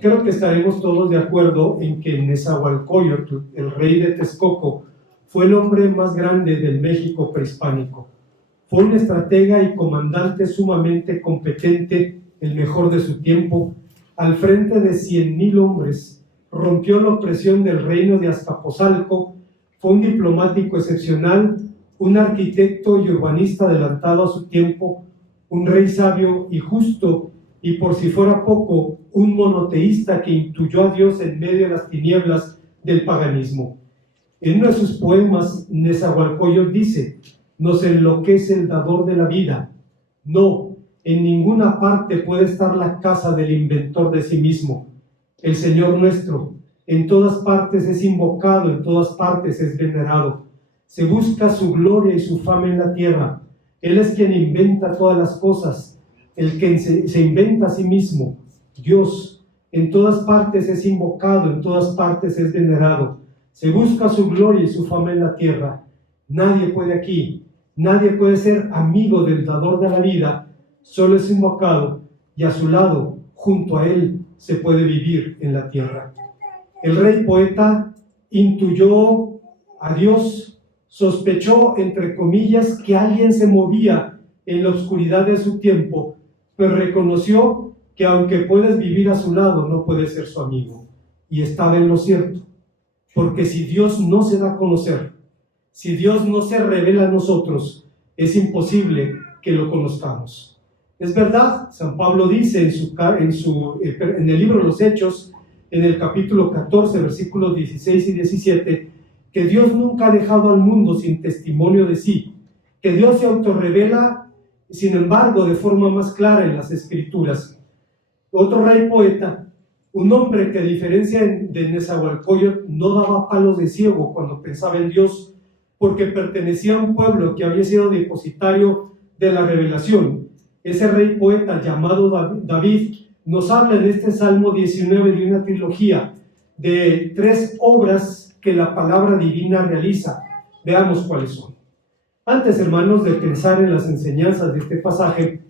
Creo que estaremos todos de acuerdo en que Nezahualcóyotl, el rey de Texcoco, fue el hombre más grande del México prehispánico. Fue un estratega y comandante sumamente competente, el mejor de su tiempo. Al frente de 100,000 hombres, rompió la opresión del reino de Azcapotzalco. Fue un diplomático excepcional, un arquitecto y urbanista adelantado a su tiempo, un rey sabio y justo, y por si fuera poco, un monoteísta que intuyó a Dios en medio de las tinieblas del paganismo. En uno de sus poemas, Nezahualcóyotl dice: nos enloquece el dador de la vida. No, en ninguna parte puede estar la casa del inventor de sí mismo. El Señor nuestro, en todas partes es invocado, en todas partes es venerado. Se busca su gloria y su fama en la tierra. Él es quien inventa todas las cosas, el que se inventa a sí mismo. Dios, en todas partes es invocado, en todas partes es venerado. Se busca su gloria y su fama en la tierra. Nadie puede aquí, nadie puede ser amigo del dador de la vida, solo es invocado, y a su lado, junto a él, se puede vivir en la tierra. El rey poeta intuyó a Dios, sospechó, entre comillas, que alguien se movía en la oscuridad de su tiempo, pero reconoció que aunque puedes vivir a su lado, no puedes ser su amigo. Y estaba en lo cierto, porque si Dios no se da a conocer, si Dios no se revela a nosotros, es imposible que lo conozcamos. Es verdad, San Pablo dice en el libro de los Hechos, en el capítulo 14, versículos 16 y 17, que Dios nunca ha dejado al mundo sin testimonio de sí, que Dios se autorrevela, sin embargo, de forma más clara en las Escrituras. Otro rey poeta, un hombre que a diferencia de Nezahualcóyotl no daba palos de ciego cuando pensaba en Dios, porque pertenecía a un pueblo que había sido depositario de la revelación. Ese rey poeta llamado David nos habla en este Salmo 19 de una trilogía de 3 obras que la palabra divina realiza. Veamos cuáles son. Antes, hermanos, de pensar en las enseñanzas de este pasaje,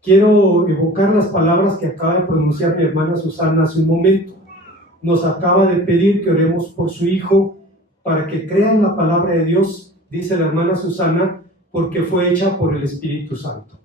quiero evocar las palabras que acaba de pronunciar mi hermana Susana hace un momento. Nos acaba de pedir que oremos por su hijo para que crean la palabra de Dios, dice la hermana Susana, porque fue hecha por el Espíritu Santo.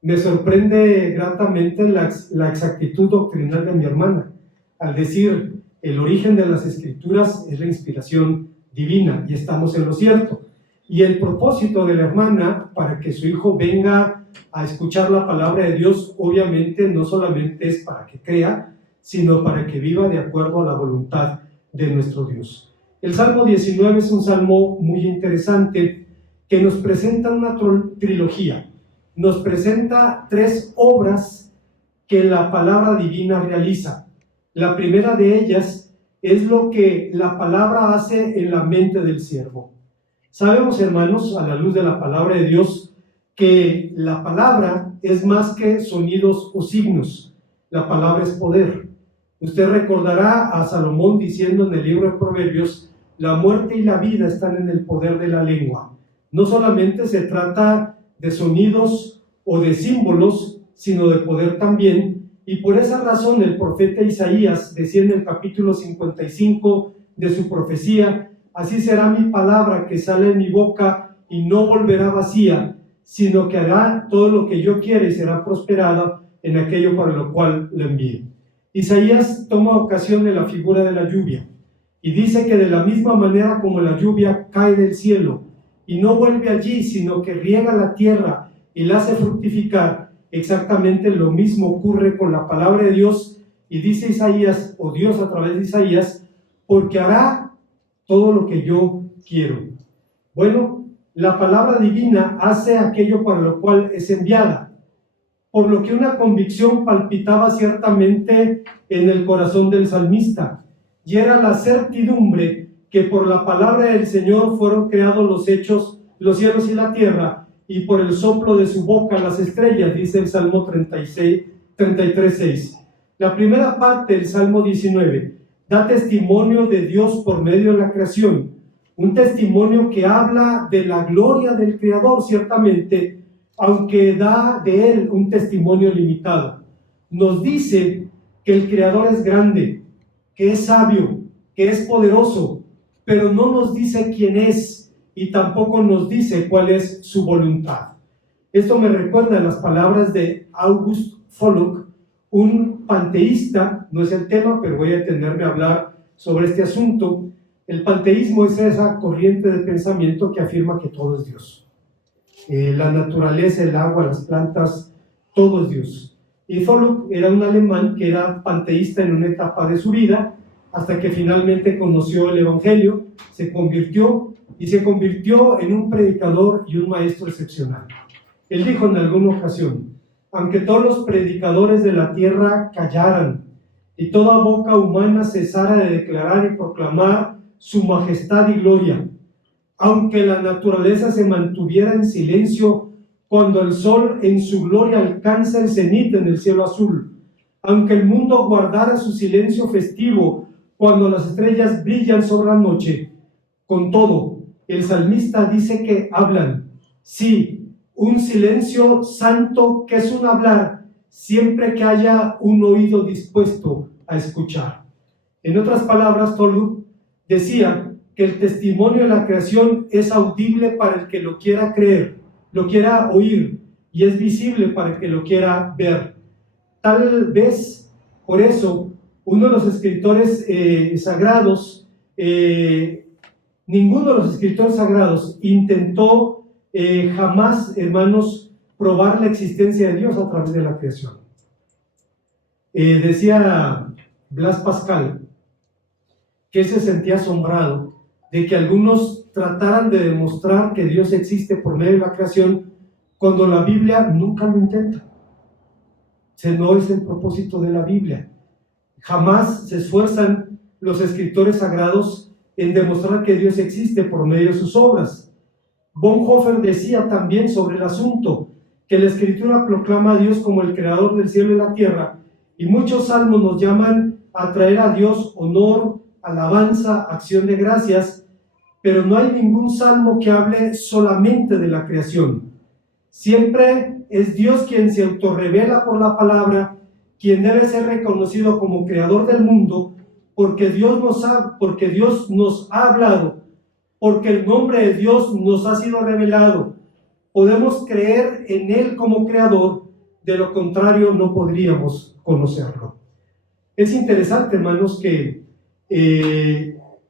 Me sorprende gratamente la exactitud doctrinal de mi hermana, al decir, el origen de las Escrituras es la inspiración divina, y estamos en lo cierto. Y el propósito de la hermana para que su hijo venga a escuchar la palabra de Dios, obviamente no solamente es para que crea, sino para que viva de acuerdo a la voluntad de nuestro Dios. El Salmo 19 es un salmo muy interesante que nos presenta una trilogía. Nos presenta 3 obras que la palabra divina realiza. La primera de ellas es lo que la palabra hace en la mente del siervo. Sabemos, hermanos, a la luz de la palabra de Dios, que la palabra es más que sonidos o signos. La palabra es poder. Usted recordará a Salomón diciendo en el libro de Proverbios: la muerte y la vida están en el poder de la lengua. No solamente se trata de sonidos o de símbolos, sino de poder también. Y por esa razón el profeta Isaías decía en el capítulo 55 de su profecía: así será mi palabra que sale de mi boca y no volverá vacía, sino que hará todo lo que yo quiera y será prosperada en aquello para lo cual lo envíe. Isaías toma ocasión de la figura de la lluvia y dice que de la misma manera como la lluvia cae del cielo y no vuelve allí, sino que riega la tierra y la hace fructificar, exactamente lo mismo ocurre con la palabra de Dios. Y dice Isaías, o Dios a través de Isaías, porque hará todo lo que yo quiero. Bueno, la palabra divina hace aquello para lo cual es enviada, por lo que una convicción palpitaba ciertamente en el corazón del salmista, y era la certidumbre que por la palabra del Señor fueron creados los cielos y la tierra, y por el soplo de su boca las estrellas, dice el Salmo 33:6. La primera parte del Salmo 19 da testimonio de Dios por medio de la creación, un testimonio que habla de la gloria del Creador, ciertamente, aunque da de Él un testimonio limitado. Nos dice que el Creador es grande, que es sabio, que es poderoso, pero no nos dice quién es y tampoco nos dice cuál es su voluntad. Esto me recuerda a las palabras de August Pollock, un panteísta. No es el tema, pero voy a detenerme a hablar sobre este asunto. El panteísmo es esa corriente de pensamiento que afirma que todo es Dios. La naturaleza, el agua, las plantas, todo es Dios. Y Pollock era un alemán que era panteísta en una etapa de su vida, hasta que finalmente conoció el Evangelio, se convirtió en un predicador y un maestro excepcional. Él dijo en alguna ocasión: aunque todos los predicadores de la tierra callaran y toda boca humana cesara de declarar y proclamar su majestad y gloria, aunque la naturaleza se mantuviera en silencio cuando el sol en su gloria alcanza el cenit en el cielo azul, aunque el mundo guardara su silencio festivo cuando las estrellas brillan sobre la noche, con todo, el salmista dice que hablan, sí, un silencio santo que es un hablar, siempre que haya un oído dispuesto a escuchar. En otras palabras, Pollock decía que el testimonio de la creación es audible para el que lo quiera creer, lo quiera oír, y es visible para el que lo quiera ver. Tal vez, por eso, uno de los escritores sagrados, ninguno de los escritores sagrados intentó jamás, hermanos, probar la existencia de Dios a través de la creación. Decía Blas Pascal que él se sentía asombrado de que algunos trataran de demostrar que Dios existe por medio de la creación, cuando la Biblia nunca lo intenta. Ese no es el propósito de la Biblia. Jamás se esfuerzan los escritores sagrados en demostrar que Dios existe por medio de sus obras. Bonhoeffer decía también sobre el asunto que la Escritura proclama a Dios como el creador del cielo y la tierra, y muchos salmos nos llaman a traer a Dios honor, alabanza, acción de gracias, pero no hay ningún salmo que hable solamente de la creación. Siempre es Dios quien se autorrevela por la palabra, quien debe ser reconocido como creador del mundo, porque Dios nos ha hablado, porque el nombre de Dios nos ha sido revelado. Podemos creer en Él como creador, de lo contrario no podríamos conocerlo. Es interesante, hermanos, que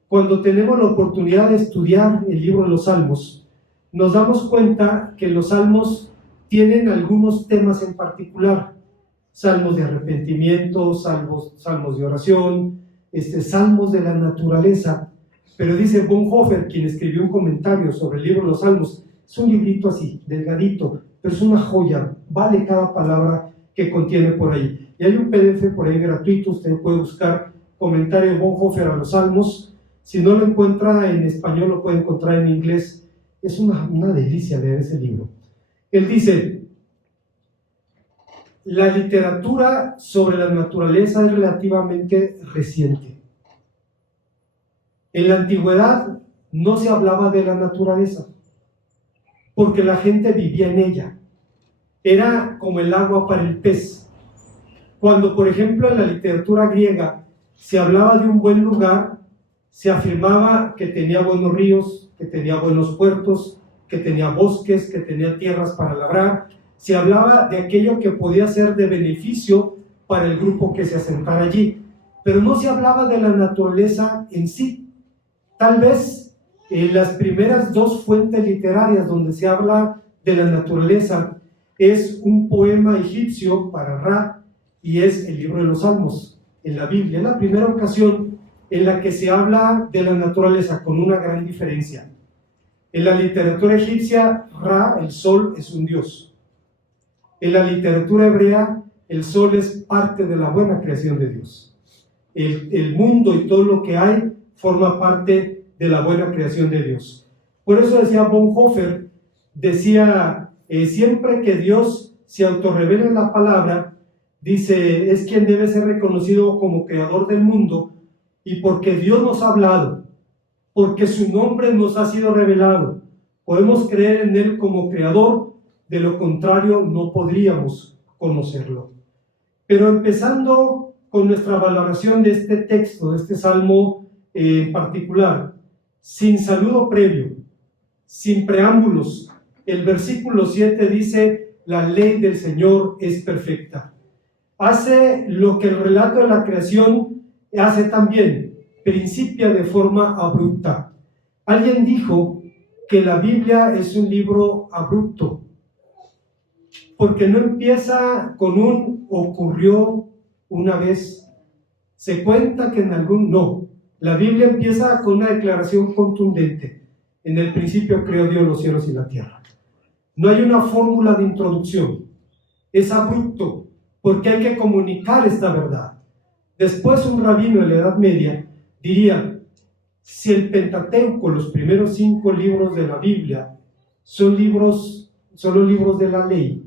cuando tenemos la oportunidad de estudiar el libro de los Salmos, nos damos cuenta que los Salmos tienen algunos temas en particular: salmos de arrepentimiento, salmos de oración, salmos de la naturaleza. Pero dice Bonhoeffer, quien escribió un comentario sobre el libro de los Salmos, es un librito así, delgadito, pero es una joya, vale cada palabra que contiene por ahí. Y hay un PDF por ahí gratuito, usted puede buscar comentario de Bonhoeffer a los Salmos. Si no lo encuentra en español, lo puede encontrar en inglés. Es una delicia leer ese libro. Él dice: la literatura sobre la naturaleza es relativamente reciente. En la antigüedad no se hablaba de la naturaleza, porque la gente vivía en ella. Era como el agua para el pez. Cuando, por ejemplo, en la literatura griega se hablaba de un buen lugar, se afirmaba que tenía buenos ríos, que tenía buenos puertos, que tenía bosques, que tenía tierras para labrar. Se hablaba de aquello que podía ser de beneficio para el grupo que se asentara allí, pero no se hablaba de la naturaleza en sí. Tal vez las primeras dos fuentes literarias donde se habla de la naturaleza es un poema egipcio para Ra, y es el libro de los Salmos en la Biblia. Es la primera ocasión en la que se habla de la naturaleza, con una gran diferencia. En la literatura egipcia, Ra, el sol, es un dios. En la literatura hebrea, el sol es parte de la buena creación de Dios. El mundo y todo lo que hay forma parte de la buena creación de Dios. Por eso decía Bonhoeffer, siempre que Dios se autorrevela en la palabra, dice, es quien debe ser reconocido como creador del mundo, y porque Dios nos ha hablado, porque su nombre nos ha sido revelado, podemos creer en Él como creador, de lo contrario no podríamos conocerlo. Pero empezando con nuestra valoración de este texto, de este salmo en particular, sin saludo previo, sin preámbulos. El versículo 7 dice: la ley del Señor es perfecta. Hace lo que el relato de la creación hace también, principia de forma abrupta. Alguien dijo que la Biblia es un libro abrupto, porque no empieza con un ocurrió una vez, se cuenta que en algún, no. La Biblia empieza con una declaración contundente: en el principio creó Dios los cielos y la tierra. No hay una fórmula de introducción, es abrupto, porque hay que comunicar esta verdad. Después un rabino de la Edad Media diría: si el Pentateuco, los primeros 5 libros de la Biblia, son los libros de la ley,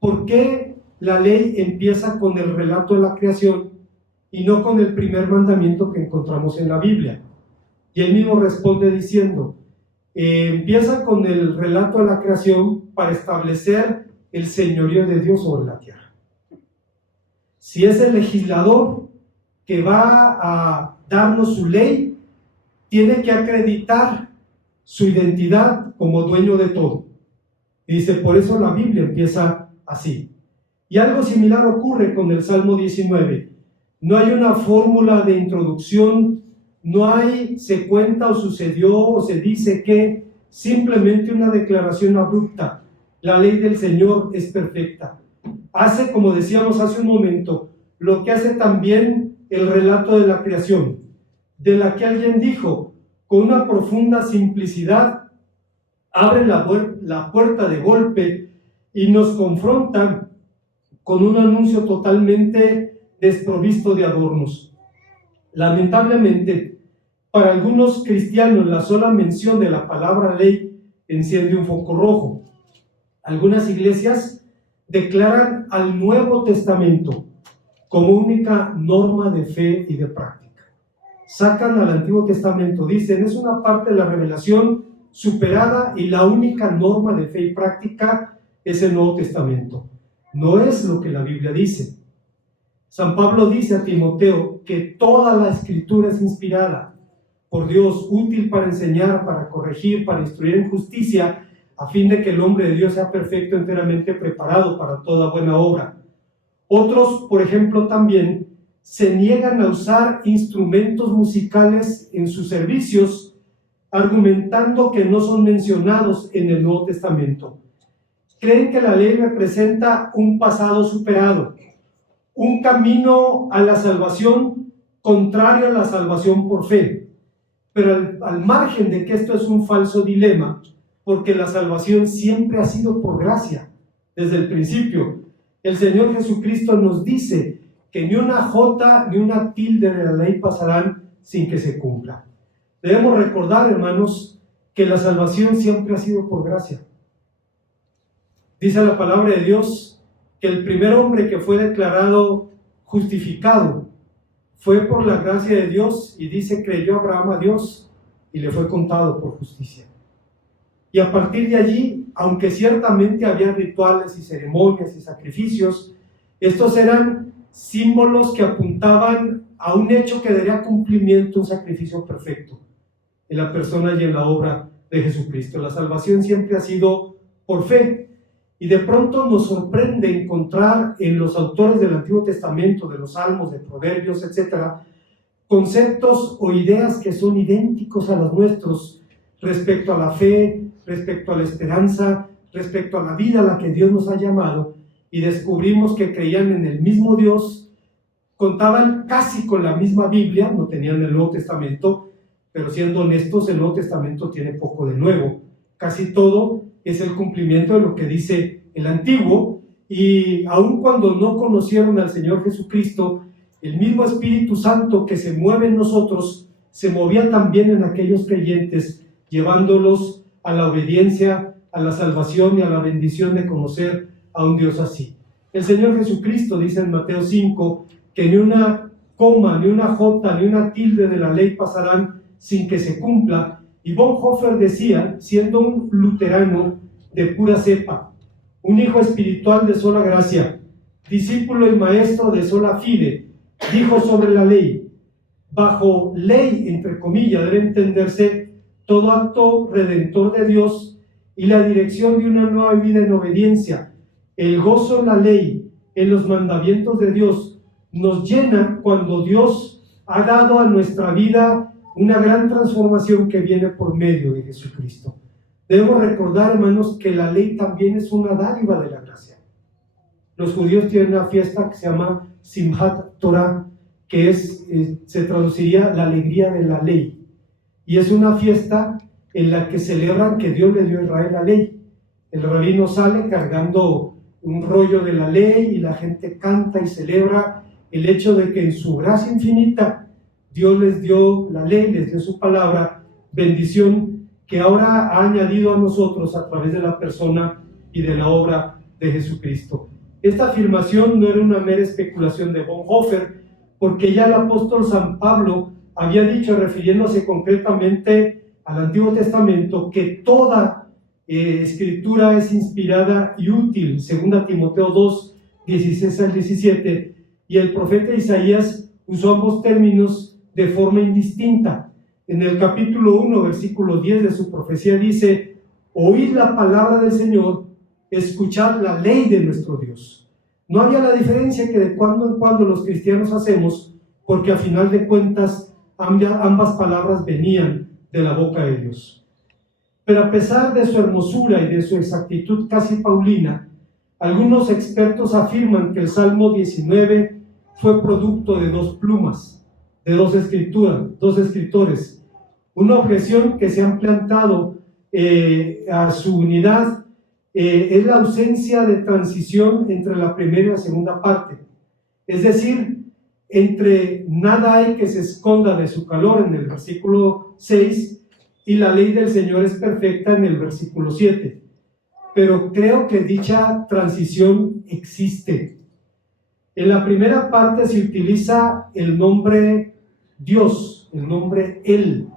¿por qué la ley empieza con el relato de la creación y no con el primer mandamiento que encontramos en la Biblia? Y él mismo responde diciendo: empieza con el relato de la creación para establecer el señorío de Dios sobre la tierra. Si es el legislador que va a darnos su ley, tiene que acreditar su identidad como dueño de todo. Y dice, por eso la Biblia empieza así. Y algo similar ocurre con el Salmo 19. No hay una fórmula de introducción, no hay se cuenta o sucedió o se dice que, simplemente una declaración abrupta. La ley del Señor es perfecta. Hace, como decíamos hace un momento, lo que hace también el relato de la creación, de la que alguien dijo, con una profunda simplicidad, abre la puerta de golpe y nos confronta con un anuncio totalmente desprovisto de adornos. Lamentablemente, para algunos cristianos, la sola mención de la palabra ley enciende un foco rojo. Algunas iglesias declaran al Nuevo Testamento como única norma de fe y de práctica. Sacan al Antiguo Testamento, dicen, es una parte de la revelación superada y la única norma de fe y práctica es el Nuevo Testamento. No es lo que la Biblia dice. San Pablo dice a Timoteo que toda la Escritura es inspirada por Dios, útil para enseñar, para corregir, para instruir en justicia, a fin de que el hombre de Dios sea perfecto, enteramente preparado para toda buena obra. Otros, por ejemplo, también se niegan a usar instrumentos musicales en sus servicios, argumentando que no son mencionados en el Nuevo Testamento. Creen que la ley representa un pasado superado, un camino a la salvación contrario a la salvación por fe. Pero al margen de que esto es un falso dilema, porque la salvación siempre ha sido por gracia, desde el principio. El Señor Jesucristo nos dice que ni una jota ni una tilde de la ley pasarán sin que se cumpla. Debemos recordar, hermanos, que la salvación siempre ha sido por gracia. Dice la palabra de Dios que el primer hombre que fue declarado justificado fue por la gracia de Dios, y dice, creyó Abraham a Dios y le fue contado por justicia. Y a partir de allí, aunque ciertamente había rituales y ceremonias y sacrificios, estos eran símbolos que apuntaban a un hecho que daría cumplimiento, un sacrificio perfecto en la persona y en la obra de Jesucristo. La salvación siempre ha sido por fe, y de pronto nos sorprende encontrar en los autores del Antiguo Testamento, de los Salmos, de Proverbios, etc., conceptos o ideas que son idénticos a los nuestros respecto a la fe, respecto a la esperanza, respecto a la vida a la que Dios nos ha llamado, y descubrimos que creían en el mismo Dios, contaban casi con la misma Biblia, no tenían el Nuevo Testamento, pero siendo honestos, el Nuevo Testamento tiene poco de nuevo. Casi todo es el cumplimiento de lo que dice el Antiguo, y aun cuando no conocieron al Señor Jesucristo, el mismo Espíritu Santo que se mueve en nosotros, se movía también en aquellos creyentes, llevándolos a la obediencia, a la salvación y a la bendición de conocer a un Dios así. El Señor Jesucristo dice en Mateo 5 que ni una coma, ni una jota, ni una tilde de la ley pasarán sin que se cumpla. Y Bonhoeffer decía, siendo un luterano de pura cepa, un hijo espiritual de sola gracia, discípulo y maestro de sola fide, dijo sobre la ley: bajo ley, entre comillas, debe entenderse todo acto redentor de Dios y la dirección de una nueva vida en obediencia. El gozo en la ley, en los mandamientos de Dios, nos llena cuando Dios ha dado a nuestra vida una gran transformación que viene por medio de Jesucristo. Debemos recordar, hermanos, que la ley también es una dádiva de la gracia. Los judíos tienen una fiesta que se llama Simhat Torah, que se traduciría la alegría de la ley. Y es una fiesta en la que celebran que Dios le dio a Israel la ley. El rabino sale cargando un rollo de la ley y la gente canta y celebra el hecho de que en su gracia infinita Dios les dio la ley, les dio su palabra, bendición que ahora ha añadido a nosotros a través de la persona y de la obra de Jesucristo. Esta afirmación no era una mera especulación de Bonhoeffer, porque ya el apóstol San Pablo había dicho, refiriéndose concretamente al Antiguo Testamento, que toda escritura es inspirada y útil, 2 Timoteo 2, 16 al 17, y el profeta Isaías usó ambos términos de forma indistinta. En el capítulo 1, versículo 10 de su profecía dice: oíd la palabra del Señor, escuchad la ley de nuestro Dios. No había la diferencia que de cuando en cuando los cristianos hacemos, porque a final de cuentas ambas palabras venían de la boca de Dios. Pero a pesar de su hermosura y de su exactitud casi paulina, algunos expertos afirman que el Salmo 19 fue producto de dos plumas, de dos escritores. Una objeción que se han plantado a su unidad es la ausencia de transición entre la primera y la segunda parte. Es decir, entre nada hay que se esconda de su calor en el versículo 6 y la ley del Señor es perfecta en el versículo 7. Pero creo que dicha transición existe. En la primera parte se utiliza el nombre Dios, el nombre Él,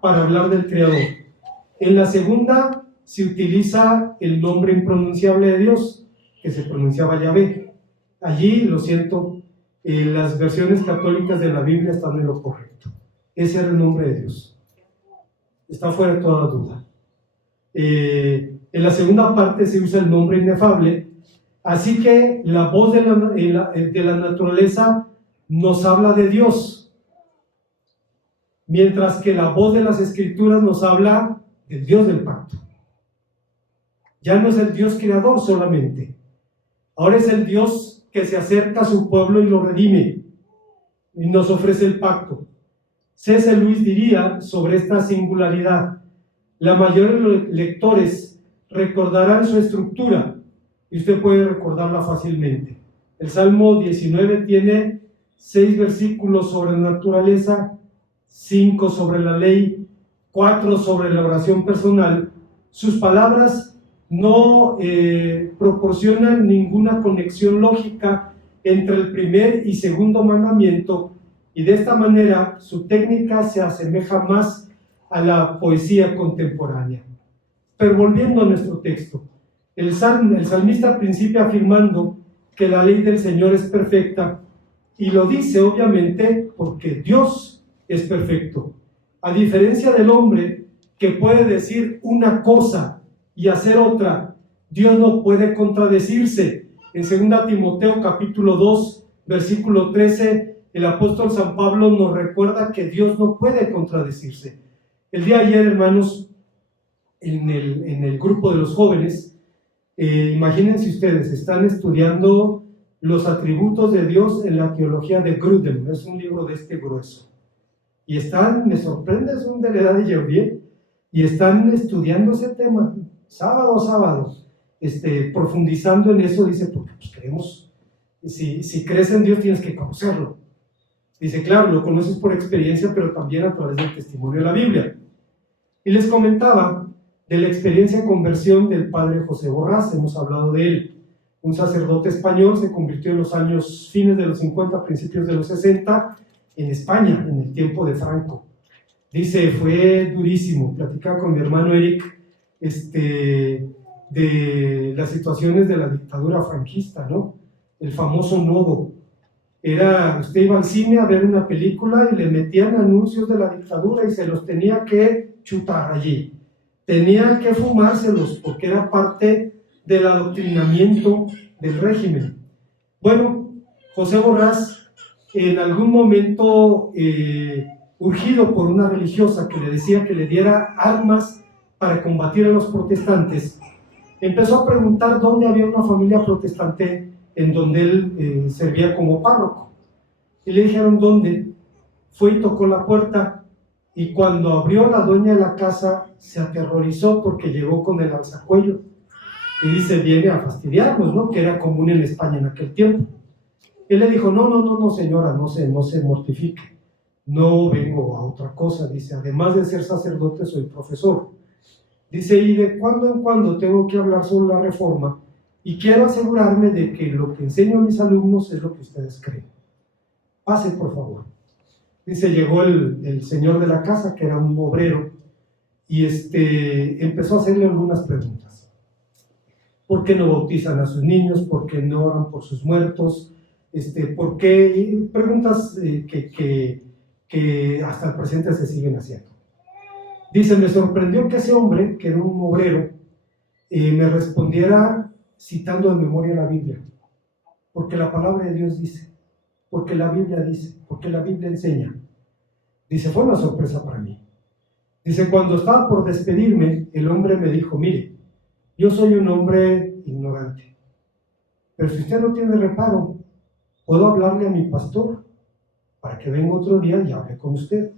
para hablar del Creador. En la segunda se utiliza el nombre impronunciable de Dios, que se pronunciaba Yahvé. Allí, lo siento, las versiones católicas de la Biblia están en lo correcto. Ese era el nombre de Dios. Está fuera de toda duda. En la segunda parte se usa el nombre inefable, así que la voz de la naturaleza nos habla de Dios, mientras que la voz de las Escrituras nos habla del Dios del pacto. Ya no es el Dios creador solamente, ahora es el Dios que se acerca a su pueblo y lo redime y nos ofrece el pacto. C.S. Lewis diría sobre esta singularidad: la mayoría de los lectores recordarán su estructura y usted puede recordarla fácilmente. El Salmo 19 tiene 6 versículos sobre la naturaleza, 5 sobre la ley, 4 sobre la oración personal. Sus palabras no proporcionan ninguna conexión lógica entre el primer y segundo mandamiento, y de esta manera su técnica se asemeja más a la poesía contemporánea. Pero volviendo a nuestro texto, el salmista principia afirmando que la ley del Señor es perfecta, y lo dice obviamente porque Dios es perfecto. A diferencia del hombre, que puede decir una cosa y hacer otra, Dios no puede contradecirse. En 2 Timoteo capítulo 2, versículo 13, el apóstol San Pablo nos recuerda que Dios no puede contradecirse. El día de ayer, hermanos, en el grupo de los jóvenes, imagínense ustedes, están estudiando los atributos de Dios en la teología de Grudem. Es un libro de este grueso. Y me sorprende, son de la edad de Jaudier, y están estudiando ese tema, sábado a sábado, profundizando en eso. Dice, porque pues creemos, si crees en Dios tienes que conocerlo. Dice, claro, lo conoces por experiencia, pero también a través del testimonio de la Biblia. Y les comentaba de la experiencia de conversión del padre José Borrás. Hemos hablado de él. Un sacerdote español, se convirtió en los años fines de los 50, principios de los 60, en España, en el tiempo de Franco. Dice, fue durísimo. Platicaba con mi hermano Eric de las situaciones de la dictadura franquista, ¿no? El famoso nodo. usted iba al cine a ver una película y le metían anuncios de la dictadura y se los tenía que chutar allí. Tenía que fumárselos porque era parte del adoctrinamiento del régimen. Bueno, José Borrás, en algún momento, urgido por una religiosa que le decía que le diera armas para combatir a los protestantes, empezó a preguntar dónde había una familia protestante en donde él servía como párroco. Y le dijeron dónde. Fue y tocó la puerta, y cuando abrió, la dueña de la casa se aterrorizó porque llegó con el alzacuello. Y dice, viene a fastidiarnos, ¿no? Que era común en España en aquel tiempo. Él le dijo, no, señora, no se mortifique. No vengo a otra cosa. Dice, además de ser sacerdote, soy profesor. Dice, y de cuando en cuando tengo que hablar sobre la reforma, y quiero asegurarme de que lo que enseño a mis alumnos es lo que ustedes creen. Pase, por favor. Dice, llegó el señor de la casa, que era un obrero, y empezó a hacerle algunas preguntas. ¿Por qué no bautizan a sus niños? ¿Por qué no oran por sus muertos? ¿Por qué? Y preguntas que hasta el presente se siguen haciendo. Dice, me sorprendió que ese hombre, que era un obrero, me respondiera citando de memoria la Biblia, porque la palabra de Dios dice, porque la Biblia dice, porque la Biblia enseña. Dice, fue una sorpresa para mí. Dice, cuando estaba por despedirme, el hombre me dijo, mire, yo soy un hombre ignorante, pero si usted no tiene reparo, puedo hablarle a mi pastor para que venga otro día y hable con usted.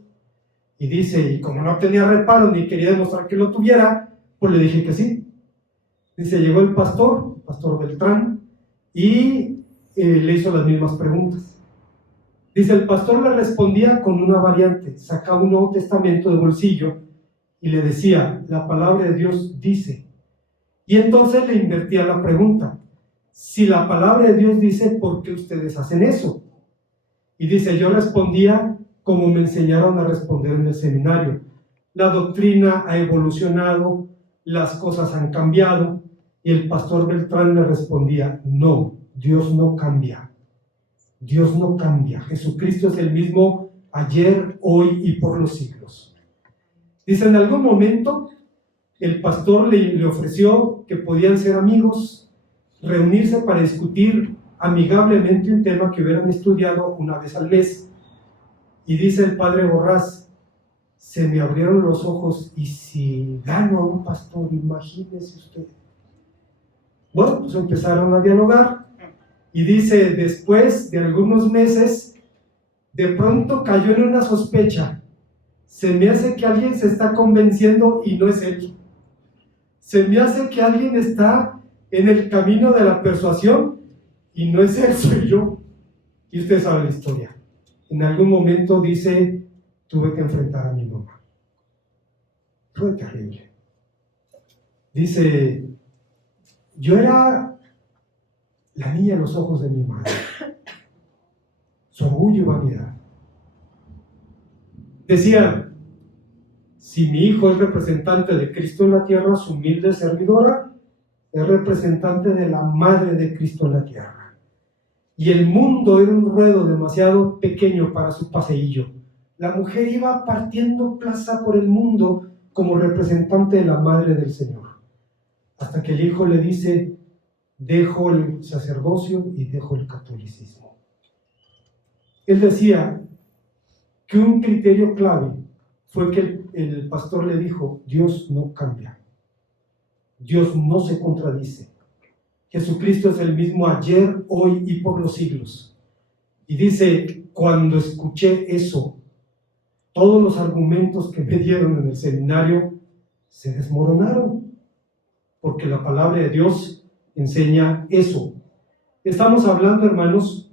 Y dice, y como no tenía reparo ni quería demostrar que lo tuviera, pues le dije que sí. Dice, llegó el pastor Beltrán, y le hizo las mismas preguntas. Dice, el pastor le respondía con una variante, sacaba un Nuevo Testamento de bolsillo y le decía, la palabra de Dios dice. Y entonces le invertía la pregunta, si la palabra de Dios dice, ¿por qué ustedes hacen eso? Y dice, yo respondía como me enseñaron a responder en el seminario. La doctrina ha evolucionado, las cosas han cambiado. Y el pastor Beltrán le respondía, no, Dios no cambia. Dios no cambia. Jesucristo es el mismo ayer, hoy y por los siglos. Dice, en algún momento el pastor le ofreció que podían ser amigos, reunirse para discutir amigablemente un tema que hubieran estudiado una vez al mes. Y dice el padre Borrás, se me abrieron los ojos, y si gano a un pastor, imagínese usted. Bueno, pues empezaron a dialogar, y dice, después de algunos meses, de pronto cayó en una sospecha. Se me hace que alguien se está convenciendo y no es él. Se me hace que alguien está en el camino de la persuasión y no es él, soy yo. Y usted sabe la historia. En algún momento dice, tuve que enfrentar a mi mamá. Fue terrible. Dice, yo era la niña en los ojos de mi madre, su orgullo y vanidad. Decía, si mi hijo es representante de Cristo en la tierra, su humilde servidora es representante de la madre de Cristo en la tierra. Y el mundo era un ruedo demasiado pequeño para su paseillo. La mujer iba partiendo plaza por el mundo como representante de la madre del Señor. Hasta que el hijo le dice, dejo el sacerdocio y dejo el catolicismo. Él decía que un criterio clave fue que el pastor le dijo, Dios no cambia, Dios no se contradice, Jesucristo es el mismo ayer, hoy y por los siglos. Y dice, cuando escuché eso, todos los argumentos que me dieron en el seminario se desmoronaron, porque la palabra de Dios enseña eso. Estamos hablando, hermanos,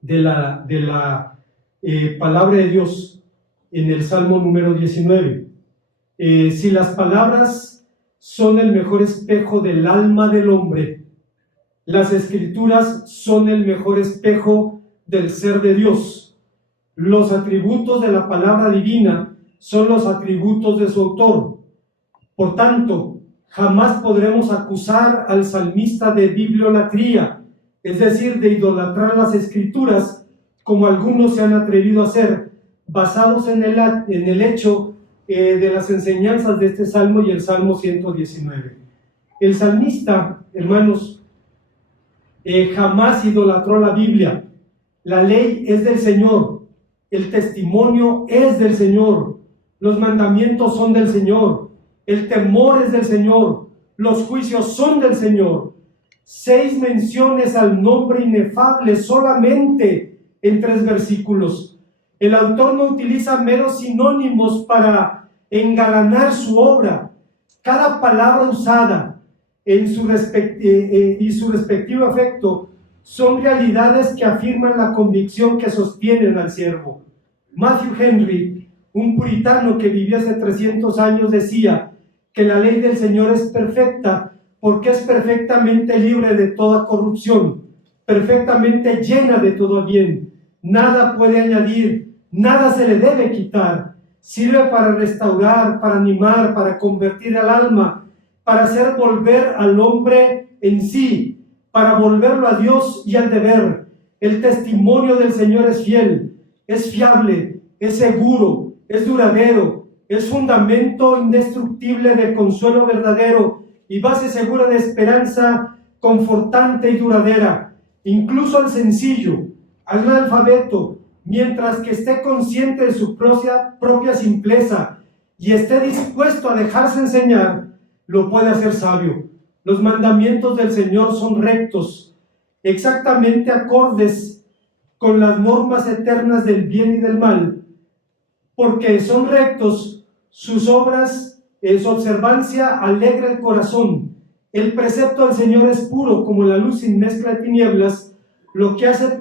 de la palabra de Dios en el Salmo número 19. Si las palabras son el mejor espejo del alma del hombre, las escrituras son el mejor espejo del ser de Dios. Los atributos de la palabra divina son los atributos de su autor. Por tanto, jamás podremos acusar al salmista de bibliolatría, es decir, de idolatrar las escrituras, como algunos se han atrevido a hacer, basados en el hecho de las enseñanzas de este salmo y el Salmo 119. El salmista, hermanos, jamás idolatró la Biblia. La ley es del Señor, el testimonio es del Señor, los mandamientos son del Señor, el temor es del Señor, los juicios son del Señor. 6 menciones al nombre inefable solamente en 3 versículos. El autor no utiliza meros sinónimos para engalanar su obra. Cada palabra usada y su respectivo efecto son realidades que afirman la convicción que sostienen al siervo. Matthew Henry, un puritano que vivió hace 300 años, decía que la ley del Señor es perfecta porque es perfectamente libre de toda corrupción, perfectamente llena de todo bien. Nada puede añadir, nada se le debe quitar. Sirve para restaurar, para animar, para convertir al alma, para hacer volver al hombre en sí, para volverlo a Dios y al deber. El testimonio del Señor es fiel, es fiable, es seguro, es duradero, es fundamento indestructible de consuelo verdadero y base segura de esperanza confortante y duradera. Incluso al sencillo, al analfabeto, mientras que esté consciente de su propia simpleza y esté dispuesto a dejarse enseñar, lo puede hacer sabio. Los mandamientos del Señor son rectos, exactamente acordes con las normas eternas del bien y del mal, porque son rectos sus obras, su observancia alegra el corazón. El precepto del Señor es puro como la luz sin mezcla de tinieblas, lo que hace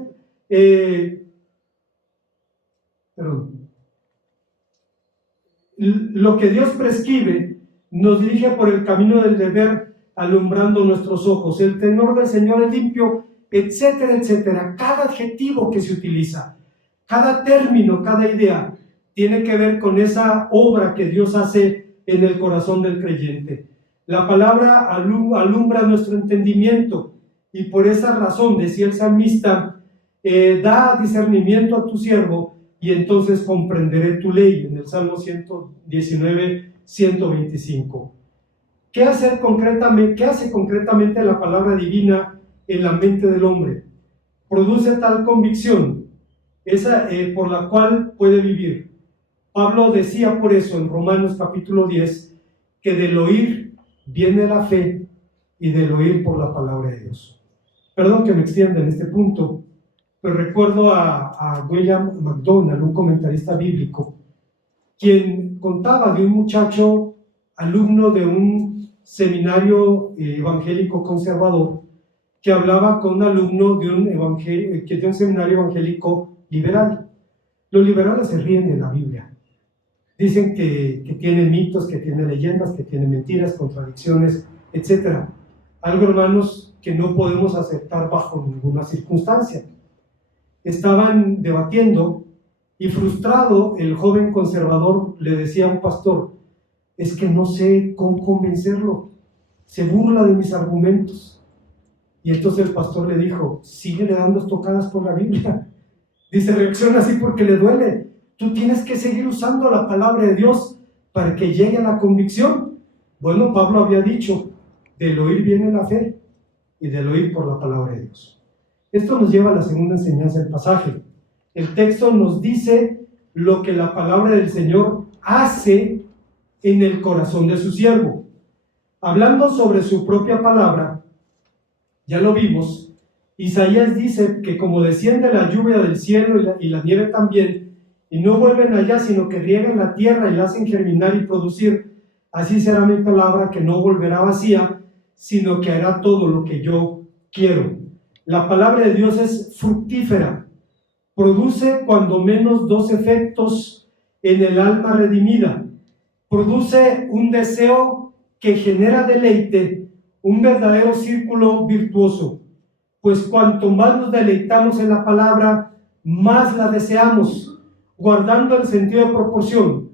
lo que Dios prescribe nos dirige por el camino del deber, alumbrando nuestros ojos. El tenor del Señor es limpio, etcétera, etcétera. Cada adjetivo que se utiliza, cada término, cada idea, tiene que ver con esa obra que Dios hace en el corazón del creyente. La palabra alumbra nuestro entendimiento y por esa razón, decía el salmista, da discernimiento a tu siervo y entonces comprenderé tu ley, en el Salmo 119, 125. ¿Qué hace concretamente la palabra divina en la mente del hombre? Produce tal convicción, esa por la cual puede vivir. Pablo decía por eso en Romanos capítulo 10, que del oír viene la fe y del oír por la palabra de Dios. Perdón que me extienda en este punto, pero recuerdo a William MacDonald, un comentarista bíblico, quien contaba de un muchacho, alumno de un seminario evangélico conservador, que hablaba con un alumno de un seminario evangélico liberal. Los liberales se ríen de la Biblia. Dicen que tiene mitos, que tiene leyendas, que tiene mentiras, contradicciones, etc. Algo, hermanos, que no podemos aceptar bajo ninguna circunstancia. Estaban debatiendo y frustrado el joven conservador le decía a un pastor: es que no sé cómo convencerlo, se burla de mis argumentos. Y entonces el pastor le dijo: síguele dando estocadas por la Biblia. Dice: reacciona así porque le duele. Tú tienes que seguir usando la palabra de Dios para que llegue a la convicción. Bueno, Pablo había dicho: del oír viene la fe y del oír por la palabra de Dios. Esto nos lleva a la segunda enseñanza del pasaje. El texto nos dice lo que la palabra del Señor hace en el corazón de su siervo. Hablando sobre su propia palabra, ya lo vimos, Isaías dice que como desciende la lluvia del cielo y la nieve también, y no vuelven allá, sino que riegan la tierra y la hacen germinar y producir, así será mi palabra, que no volverá vacía, sino que hará todo lo que yo quiero. La palabra de Dios es fructífera, produce cuando menos 2 efectos en el alma redimida. Produce un deseo que genera deleite, un verdadero círculo virtuoso, pues cuanto más nos deleitamos en la palabra, más la deseamos, guardando el sentido de proporción.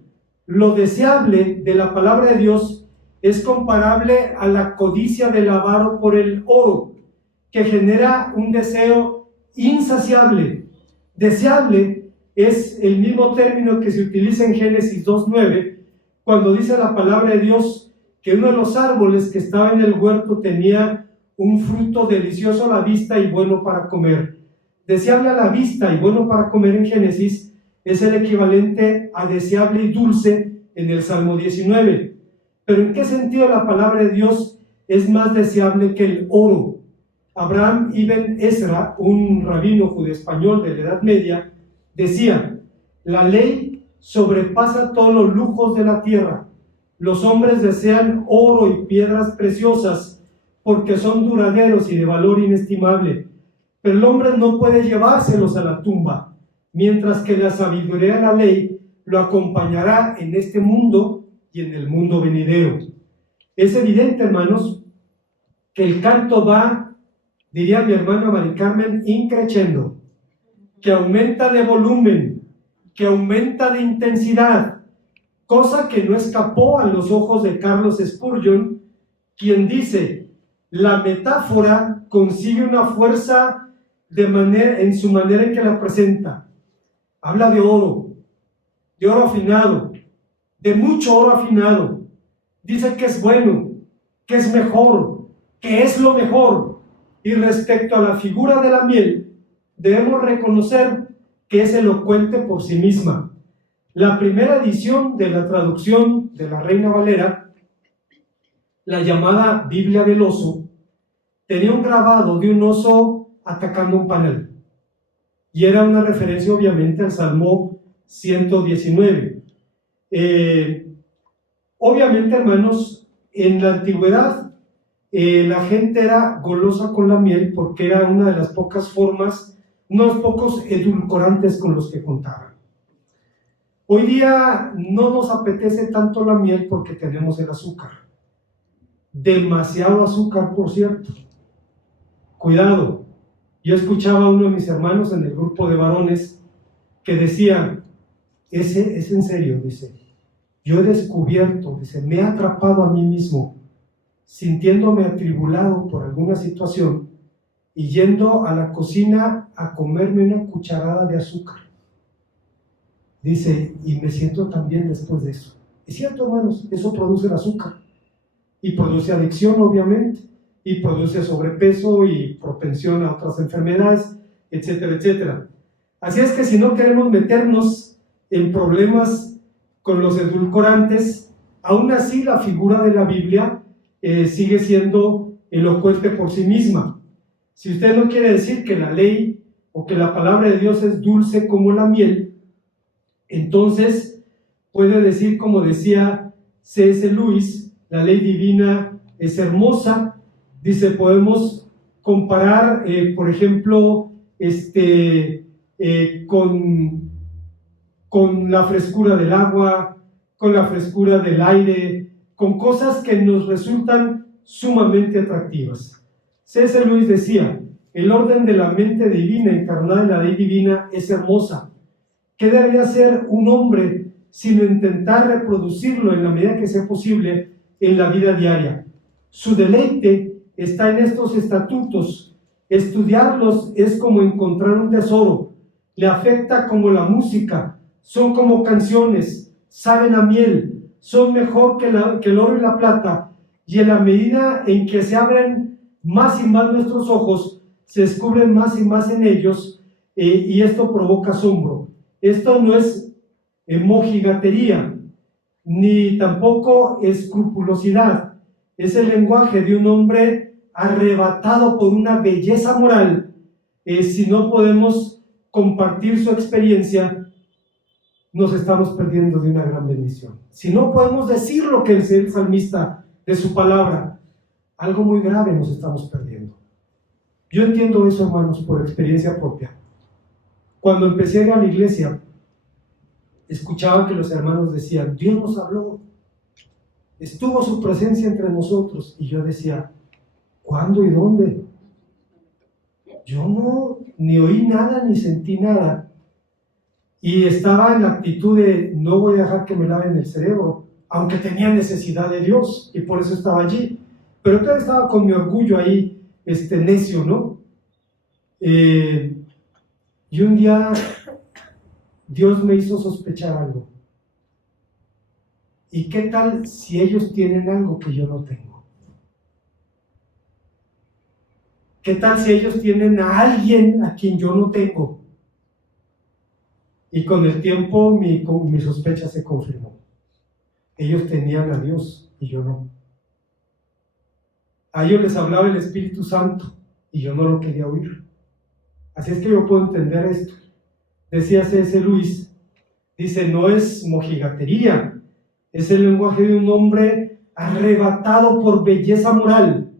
Lo deseable de la palabra de Dios es comparable a la codicia del avaro por el oro, que genera un deseo insaciable. Deseable es el mismo término que se utiliza en Génesis 2:9, cuando dice la palabra de Dios que uno de los árboles que estaba en el huerto tenía un fruto delicioso a la vista y bueno para comer. Deseable a la vista y bueno para comer en Génesis es el equivalente a deseable y dulce en el Salmo 19. Pero ¿en qué sentido la palabra de Dios es más deseable que el oro? Abraham ibn Ezra, un rabino judeo-español de la Edad Media, decía: la ley sobrepasa todos los lujos de la tierra. Los hombres desean oro y piedras preciosas porque son duraderos y de valor inestimable, pero el hombre no puede llevárselos a la tumba, mientras que la sabiduría de la ley lo acompañará en este mundo y en el mundo venidero. Es evidente, hermanos, que el canto va, diría mi hermana Mari Carmen, increciendo, que aumenta de volumen, que aumenta de intensidad, cosa que no escapó a los ojos de Carlos Spurgeon, quien dice: la metáfora consigue una fuerza en su manera en que la presenta. Habla de oro afinado, de mucho oro afinado. Dice que es bueno, que es mejor, que es lo mejor. Y respecto a la figura de la miel, debemos reconocer que es elocuente por sí misma. La primera edición de la traducción de la Reina Valera, la llamada Biblia del Oso, tenía un grabado de un oso atacando un panel. Y era una referencia obviamente al Salmo 119. Obviamente, hermanos, en la antigüedad la gente era golosa con la miel porque era una de las pocas formas, uno de los pocos edulcorantes con los que contaban. Hoy día no nos apetece tanto la miel porque tenemos el azúcar. Demasiado azúcar, por cierto. Cuidado. Yo escuchaba a uno de mis hermanos en el grupo de varones que decía: ese es en serio, dice, yo he descubierto, dice, me he atrapado a mí mismo, sintiéndome atribulado por alguna situación y yendo a la cocina a comerme una cucharada de azúcar. Dice, y me siento tan bien después de eso. Es cierto, hermanos, eso produce el azúcar y produce adicción, obviamente, y produce sobrepeso y propensión a otras enfermedades, etcétera, etcétera. Así es que si no queremos meternos en problemas con los edulcorantes, aún así la figura de la Biblia sigue siendo elocuente por sí misma. Si usted no quiere decir que la ley o que la palabra de Dios es dulce como la miel, entonces puede decir, como decía C.S. Lewis, la ley divina es hermosa. Dice, podemos comparar, por ejemplo, con la frescura del agua, con la frescura del aire, con cosas que nos resultan sumamente atractivas. C.S. Lewis decía, el orden de la mente divina encarnada en la ley divina es hermosa. ¿Qué debería hacer un hombre sino intentar reproducirlo en la medida que sea posible en la vida diaria? Su deleite está en estos estatutos. Estudiarlos es como encontrar un tesoro. Le afecta como la música. Son como canciones. Saben a miel. Son mejor que el oro y la plata. Y en la medida en que se abren más y más nuestros ojos, se descubren más y más en ellos, y esto provoca asombro. Esto no es mojigatería, ni tampoco escrupulosidad. Es el lenguaje de un hombre arrebatado por una belleza moral. Si no podemos compartir su experiencia, nos estamos perdiendo de una gran bendición. Si no podemos decir lo que dice el salmista de su palabra, algo muy grave nos estamos perdiendo. Yo entiendo eso, hermanos, por experiencia propia. Cuando empecé a ir a la iglesia, escuchaba que los hermanos decían, Dios nos habló, estuvo su presencia entre nosotros, y yo decía, ¿cuándo y dónde? Yo no, ni oí nada, ni sentí nada, y estaba en la actitud de, no voy a dejar que me laven el cerebro, aunque tenía necesidad de Dios, y por eso estaba allí, pero todavía estaba con mi orgullo ahí, necio, ¿no? Y un día Dios me hizo sospechar algo. ¿Y qué tal si ellos tienen algo que yo no tengo? ¿Qué tal si ellos tienen a alguien a quien yo no tengo? Y con el tiempo mi sospecha se confirmó. Ellos tenían a Dios y yo no. A ellos les hablaba el Espíritu Santo y yo no lo quería oír. Así es que yo puedo entender esto. Decía C.S. Lewis, dice, no es mojigatería, es el lenguaje de un hombre arrebatado por belleza moral.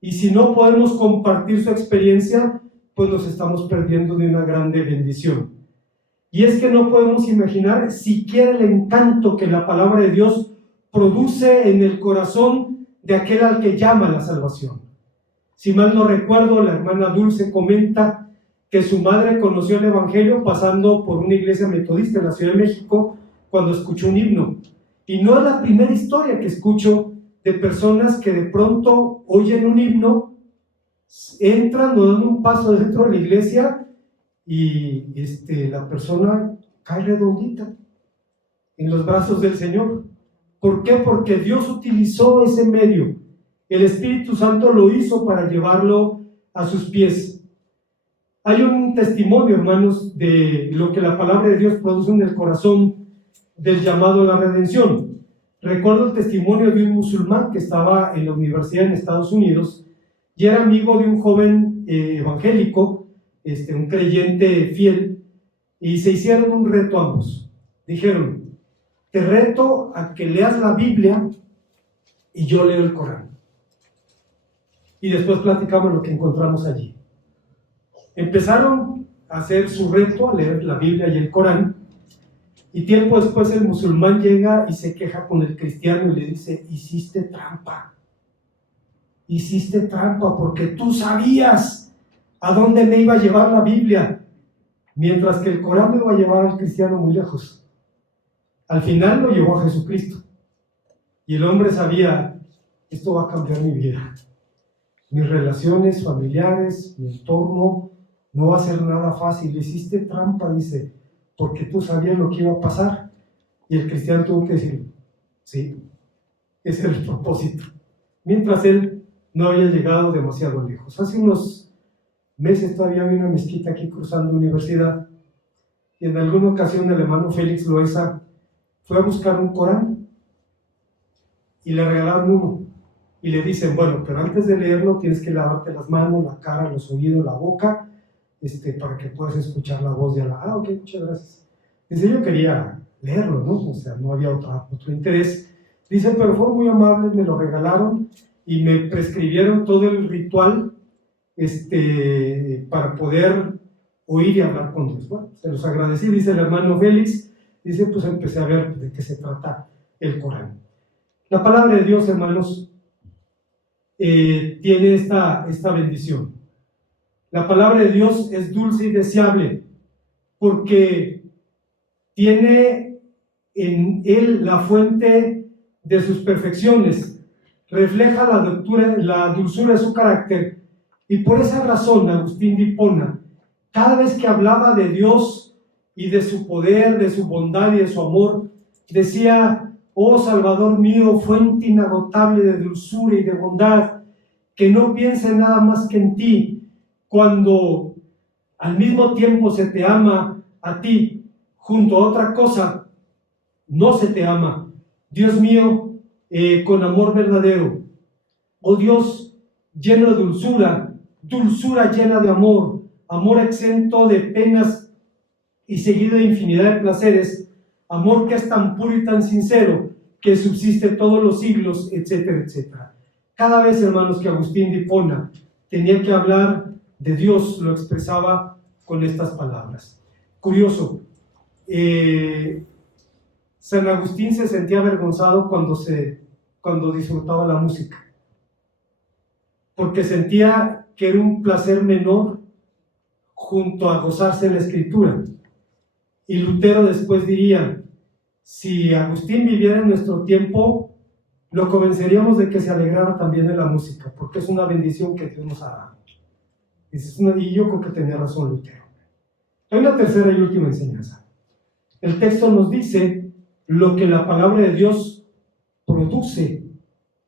Y si no podemos compartir su experiencia, pues nos estamos perdiendo de una grande bendición. Y es que no podemos imaginar siquiera el encanto que la palabra de Dios produce en el corazón de aquel al que llama la salvación. Si mal no recuerdo, la hermana Dulce comenta que su madre conoció el Evangelio pasando por una iglesia metodista en la Ciudad de México cuando escuchó un himno. Y no es la primera historia que escucho de personas que de pronto oyen un himno, entran o dan un paso dentro de la iglesia y la persona cae redondita en los brazos del Señor. ¿Por qué? Porque Dios utilizó ese medio. El Espíritu Santo lo hizo para llevarlo a sus pies. Hay un testimonio, hermanos, de lo que la palabra de Dios produce en el corazón del llamado a la redención. Recuerdo el testimonio de un musulmán que estaba en la universidad en Estados Unidos y era amigo de un joven evangélico, un creyente fiel, y se hicieron un reto ambos. Dijeron, te reto a que leas la Biblia y yo leo el Corán. Y después platicamos lo que encontramos allí. Empezaron a hacer su reto, a leer la Biblia y el Corán, y tiempo después el musulmán llega y se queja con el cristiano y le dice, hiciste trampa porque tú sabías a dónde me iba a llevar la Biblia, mientras que el Corán me iba a llevar al cristiano muy lejos. Al final lo llevó a Jesucristo, y el hombre sabía, esto va a cambiar mi vida, mis relaciones familiares, mi entorno, no va a ser nada fácil. Hiciste trampa, dice, porque tú sabías lo que iba a pasar. Y el cristiano tuvo que decir, sí, ese era el propósito, mientras él no había llegado demasiado lejos. Hace unos meses todavía había una mezquita aquí cruzando universidad, y en alguna ocasión el hermano Félix Loesa fue a buscar un Corán y le regalaron uno, y le dicen, bueno, pero antes de leerlo tienes que lavarte las manos, la cara, los oídos, la boca, para que puedas escuchar la voz de Allah. Ok, muchas gracias. Dice, yo quería leerlo, ¿no? O sea, no había otro interés. Dice, pero fueron muy amables, me lo regalaron y me prescribieron todo el ritual para poder oír y hablar con Dios. Bueno, se los agradecí, dice el hermano Félix. Dice, pues empecé a ver de qué se trata el Corán. La palabra de Dios, hermanos, tiene esta bendición. La palabra de Dios es dulce y deseable porque tiene en él la fuente de sus perfecciones, refleja la dulzura de su carácter, y por esa razón Agustín de Hipona, cada vez que hablaba de Dios y de su poder, de su bondad y de su amor, decía, oh Salvador mío, fuente inagotable de dulzura y de bondad, que no piense nada más que en ti, cuando al mismo tiempo se te ama a ti junto a otra cosa, no se te ama. Dios mío, con amor verdadero. Oh Dios, lleno de dulzura, dulzura llena de amor, amor exento de penas y seguido de infinidad de placeres, amor que es tan puro y tan sincero, que subsiste todos los siglos, etcétera, etcétera. Cada vez, hermanos, que Agustín de Hipona tenía que hablar de Dios, lo expresaba con estas palabras. Curioso, San Agustín se sentía avergonzado cuando disfrutaba la música, porque sentía que era un placer menor junto a gozarse en la escritura. Y Lutero después diría, si Agustín viviera en nuestro tiempo, lo convenceríamos de que se alegrara también de la música, porque es una bendición que Dios nos ha dado. Y yo creo que tenía razón Lutero. Hay una tercera y última enseñanza. El texto nos dice lo que la palabra de Dios produce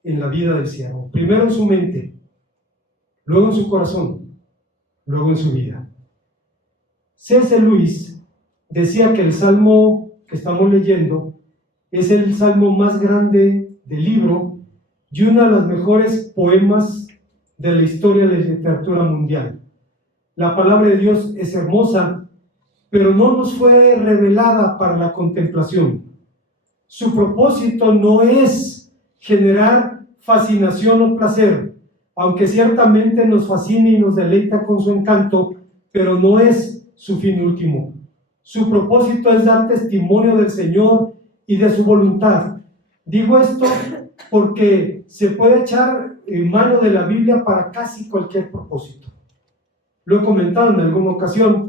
en la vida del siervo. Primero en su mente, luego en su corazón, luego en su vida. C.S. Lewis decía que el salmo que estamos leyendo es el salmo más grande del libro y uno de los mejores poemas de la historia de la literatura mundial. La palabra de Dios es hermosa, pero no nos fue revelada para la contemplación. Su propósito no es generar fascinación o placer, aunque ciertamente nos fascina y nos deleita con su encanto, pero no es su fin último. Su propósito es dar testimonio del Señor y de su voluntad. Digo esto porque se puede echar en mano de la Biblia para casi cualquier propósito. Lo he comentado en alguna ocasión.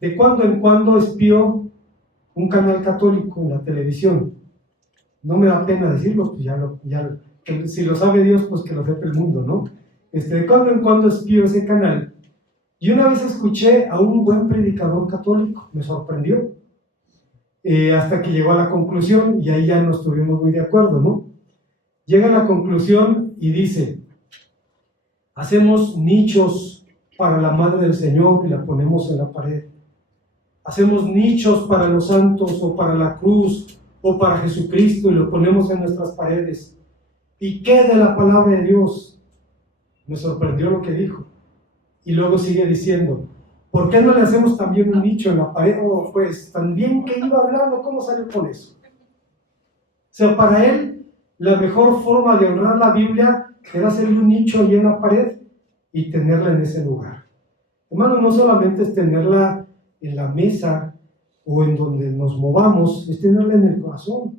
De cuando en cuando espío un canal católico en la televisión. No me da pena decirlo, pues si lo sabe Dios, pues que lo sepa el mundo, ¿no? De cuando en cuando espío ese canal. Y una vez escuché a un buen predicador católico, me sorprendió, hasta que llegó a la conclusión, y ahí ya no estuvimos muy de acuerdo, ¿no? Llega a la conclusión y dice: hacemos nichos para la Madre del Señor y la ponemos en la pared. Hacemos nichos para los santos o para la cruz o para Jesucristo y lo ponemos en nuestras paredes. ¿Y qué de la palabra de Dios? Me sorprendió lo que dijo. Y luego sigue diciendo: ¿por qué no le hacemos también un nicho en la pared? Oh, pues, también que iba hablando, ¿cómo salió con eso? O sea, para él, la mejor forma de honrar la Biblia era hacerle un nicho ahí en la pared y tenerla en ese lugar. Hermano, no solamente es tenerla en la mesa o en donde nos movamos, es tenerla en el corazón,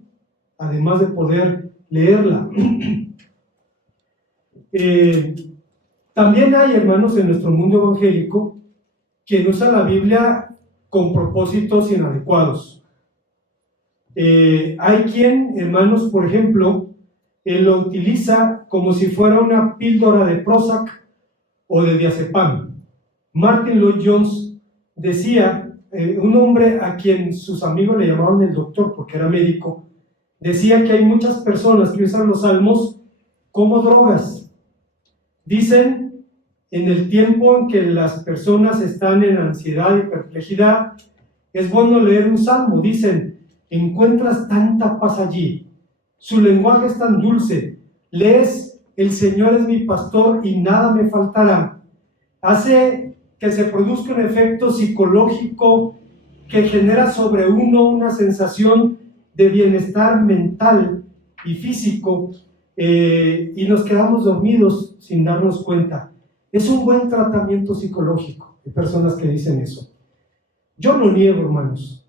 además de poder leerla. También hay, hermanos, en nuestro mundo evangélico quien usa la Biblia con propósitos inadecuados. Hay quien, hermanos, por ejemplo, lo utiliza como si fuera una píldora de Prozac o de diazepam. Martin Lloyd-Jones decía, un hombre a quien sus amigos le llamaban el doctor porque era médico, decía que hay muchas personas que usan los salmos como drogas. Dicen, en el tiempo en que las personas están en ansiedad y perplejidad, es bueno leer un salmo. Dicen, encuentras tanta paz allí, su lenguaje es tan dulce, lees, el Señor es mi pastor y nada me faltará. Hace que se produzca un efecto psicológico que genera sobre uno una sensación de bienestar mental y físico, y nos quedamos dormidos sin darnos cuenta. Es un buen tratamiento psicológico. Hay personas que dicen eso. Yo no niego, hermanos,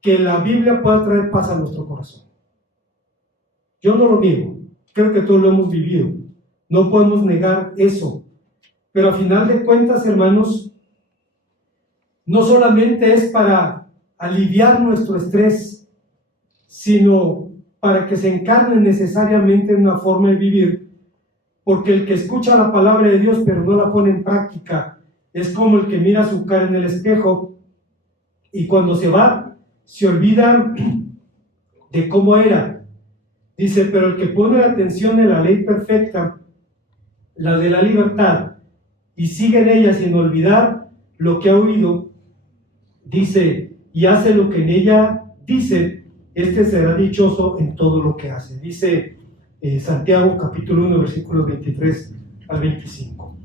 que la Biblia pueda traer paz a nuestro corazón. Yo no lo niego. Creo que todos lo hemos vivido. No podemos negar eso. Pero a final de cuentas, hermanos, no solamente es para aliviar nuestro estrés, sino para que se encarne necesariamente en una forma de vivir, porque el que escucha la palabra de Dios pero no la pone en práctica es como el que mira su cara en el espejo y cuando se va se olvida de cómo era. Dice, pero el que pone la atención en la ley perfecta, la de la libertad, y sigue en ella sin olvidar lo que ha oído, dice, y hace lo que en ella dice, este será dichoso en todo lo que hace. Dice Santiago capítulo 1 versículos 23 al 25.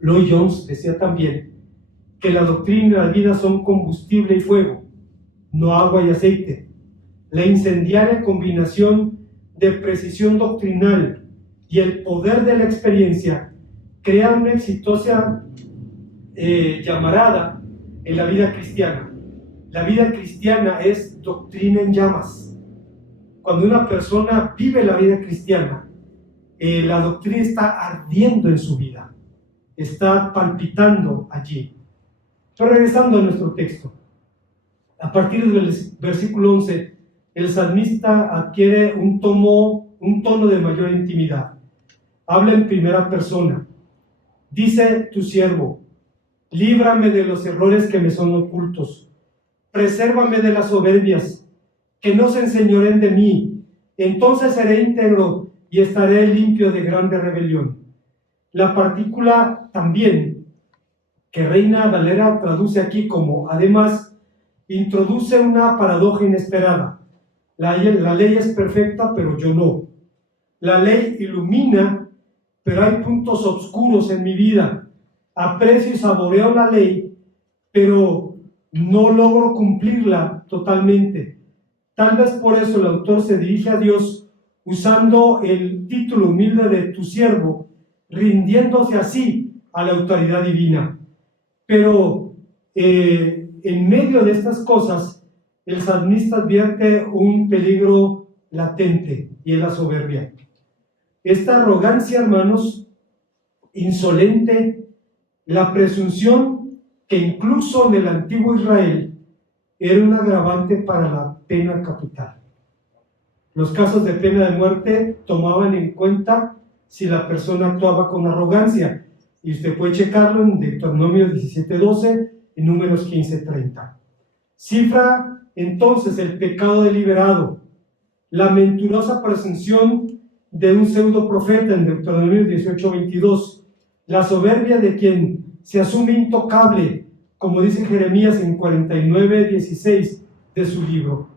Lloyd-Jones decía también que la doctrina y la vida son combustible y fuego, no agua y aceite. La incendiaria combinación de precisión doctrinal y el poder de la experiencia crea una exitosa llamarada en la vida cristiana. La vida cristiana es doctrina en llamas. Cuando una persona vive la vida cristiana, la doctrina está ardiendo en su vida, está palpitando allí. Pero regresando a nuestro texto, a partir del versículo 11, el salmista adquiere un tono de mayor intimidad. Habla en primera persona. Dice tu siervo, líbrame de los errores que me son ocultos, presérvame de las soberbias, que no se enseñoren de mí, entonces seré íntegro y estaré limpio de grande rebelión. La partícula también, que Reina Valera traduce aquí como además, introduce una paradoja inesperada. La ley es perfecta, pero yo no. La ley ilumina, pero hay puntos oscuros en mi vida. Aprecio y saboreo la ley, pero no logro cumplirla totalmente. Tal vez por eso el autor se dirige a Dios usando el título humilde de tu siervo, rindiéndose así a la autoridad divina. Pero en medio de estas cosas, el salmista advierte un peligro latente, y es la soberbia. Esta arrogancia, hermanos, insolente, la presunción que incluso en el antiguo Israel era un agravante para la pena capital. Los casos de pena de muerte tomaban en cuenta si la persona actuaba con arrogancia, y usted puede checarlo en Deuteronomio 17:12 y Números 15:30. Cifra entonces el pecado deliberado, la mentirosa presunción de un pseudo profeta en Deuteronomio 18:22, la soberbia de quien se asume intocable, como dice Jeremías en 49:16 de su libro.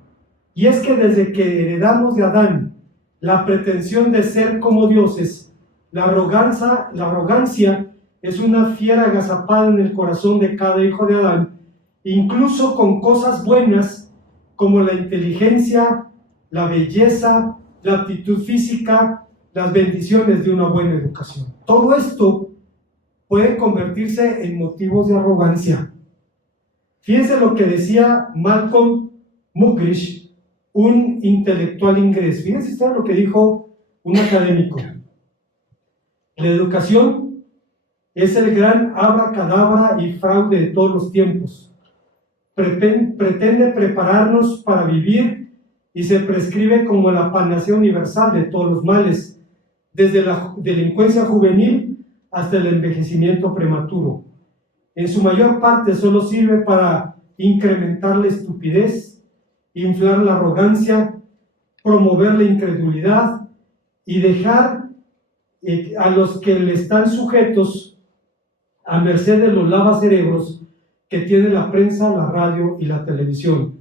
Y es que desde que heredamos de Adán la pretensión de ser como dioses, la arrogancia es una fiera agazapada en el corazón de cada hijo de Adán, incluso con cosas buenas como la inteligencia, la belleza, la aptitud física, las bendiciones de una buena educación. Todo esto puede convertirse en motivos de arrogancia. Fíjense lo que decía Malcolm Muggeridge, un intelectual inglés. Fíjense ustedes lo que dijo un académico. La educación es el gran abracadabra y fraude de todos los tiempos. Pretende prepararnos para vivir y se prescribe como la panacea universal de todos los males, desde la delincuencia juvenil hasta el envejecimiento prematuro. En su mayor parte solo sirve para incrementar la estupidez, inflar la arrogancia, promover la incredulidad y dejar a los que le están sujetos a merced de los lavacerebros que tiene la prensa, la radio y la televisión.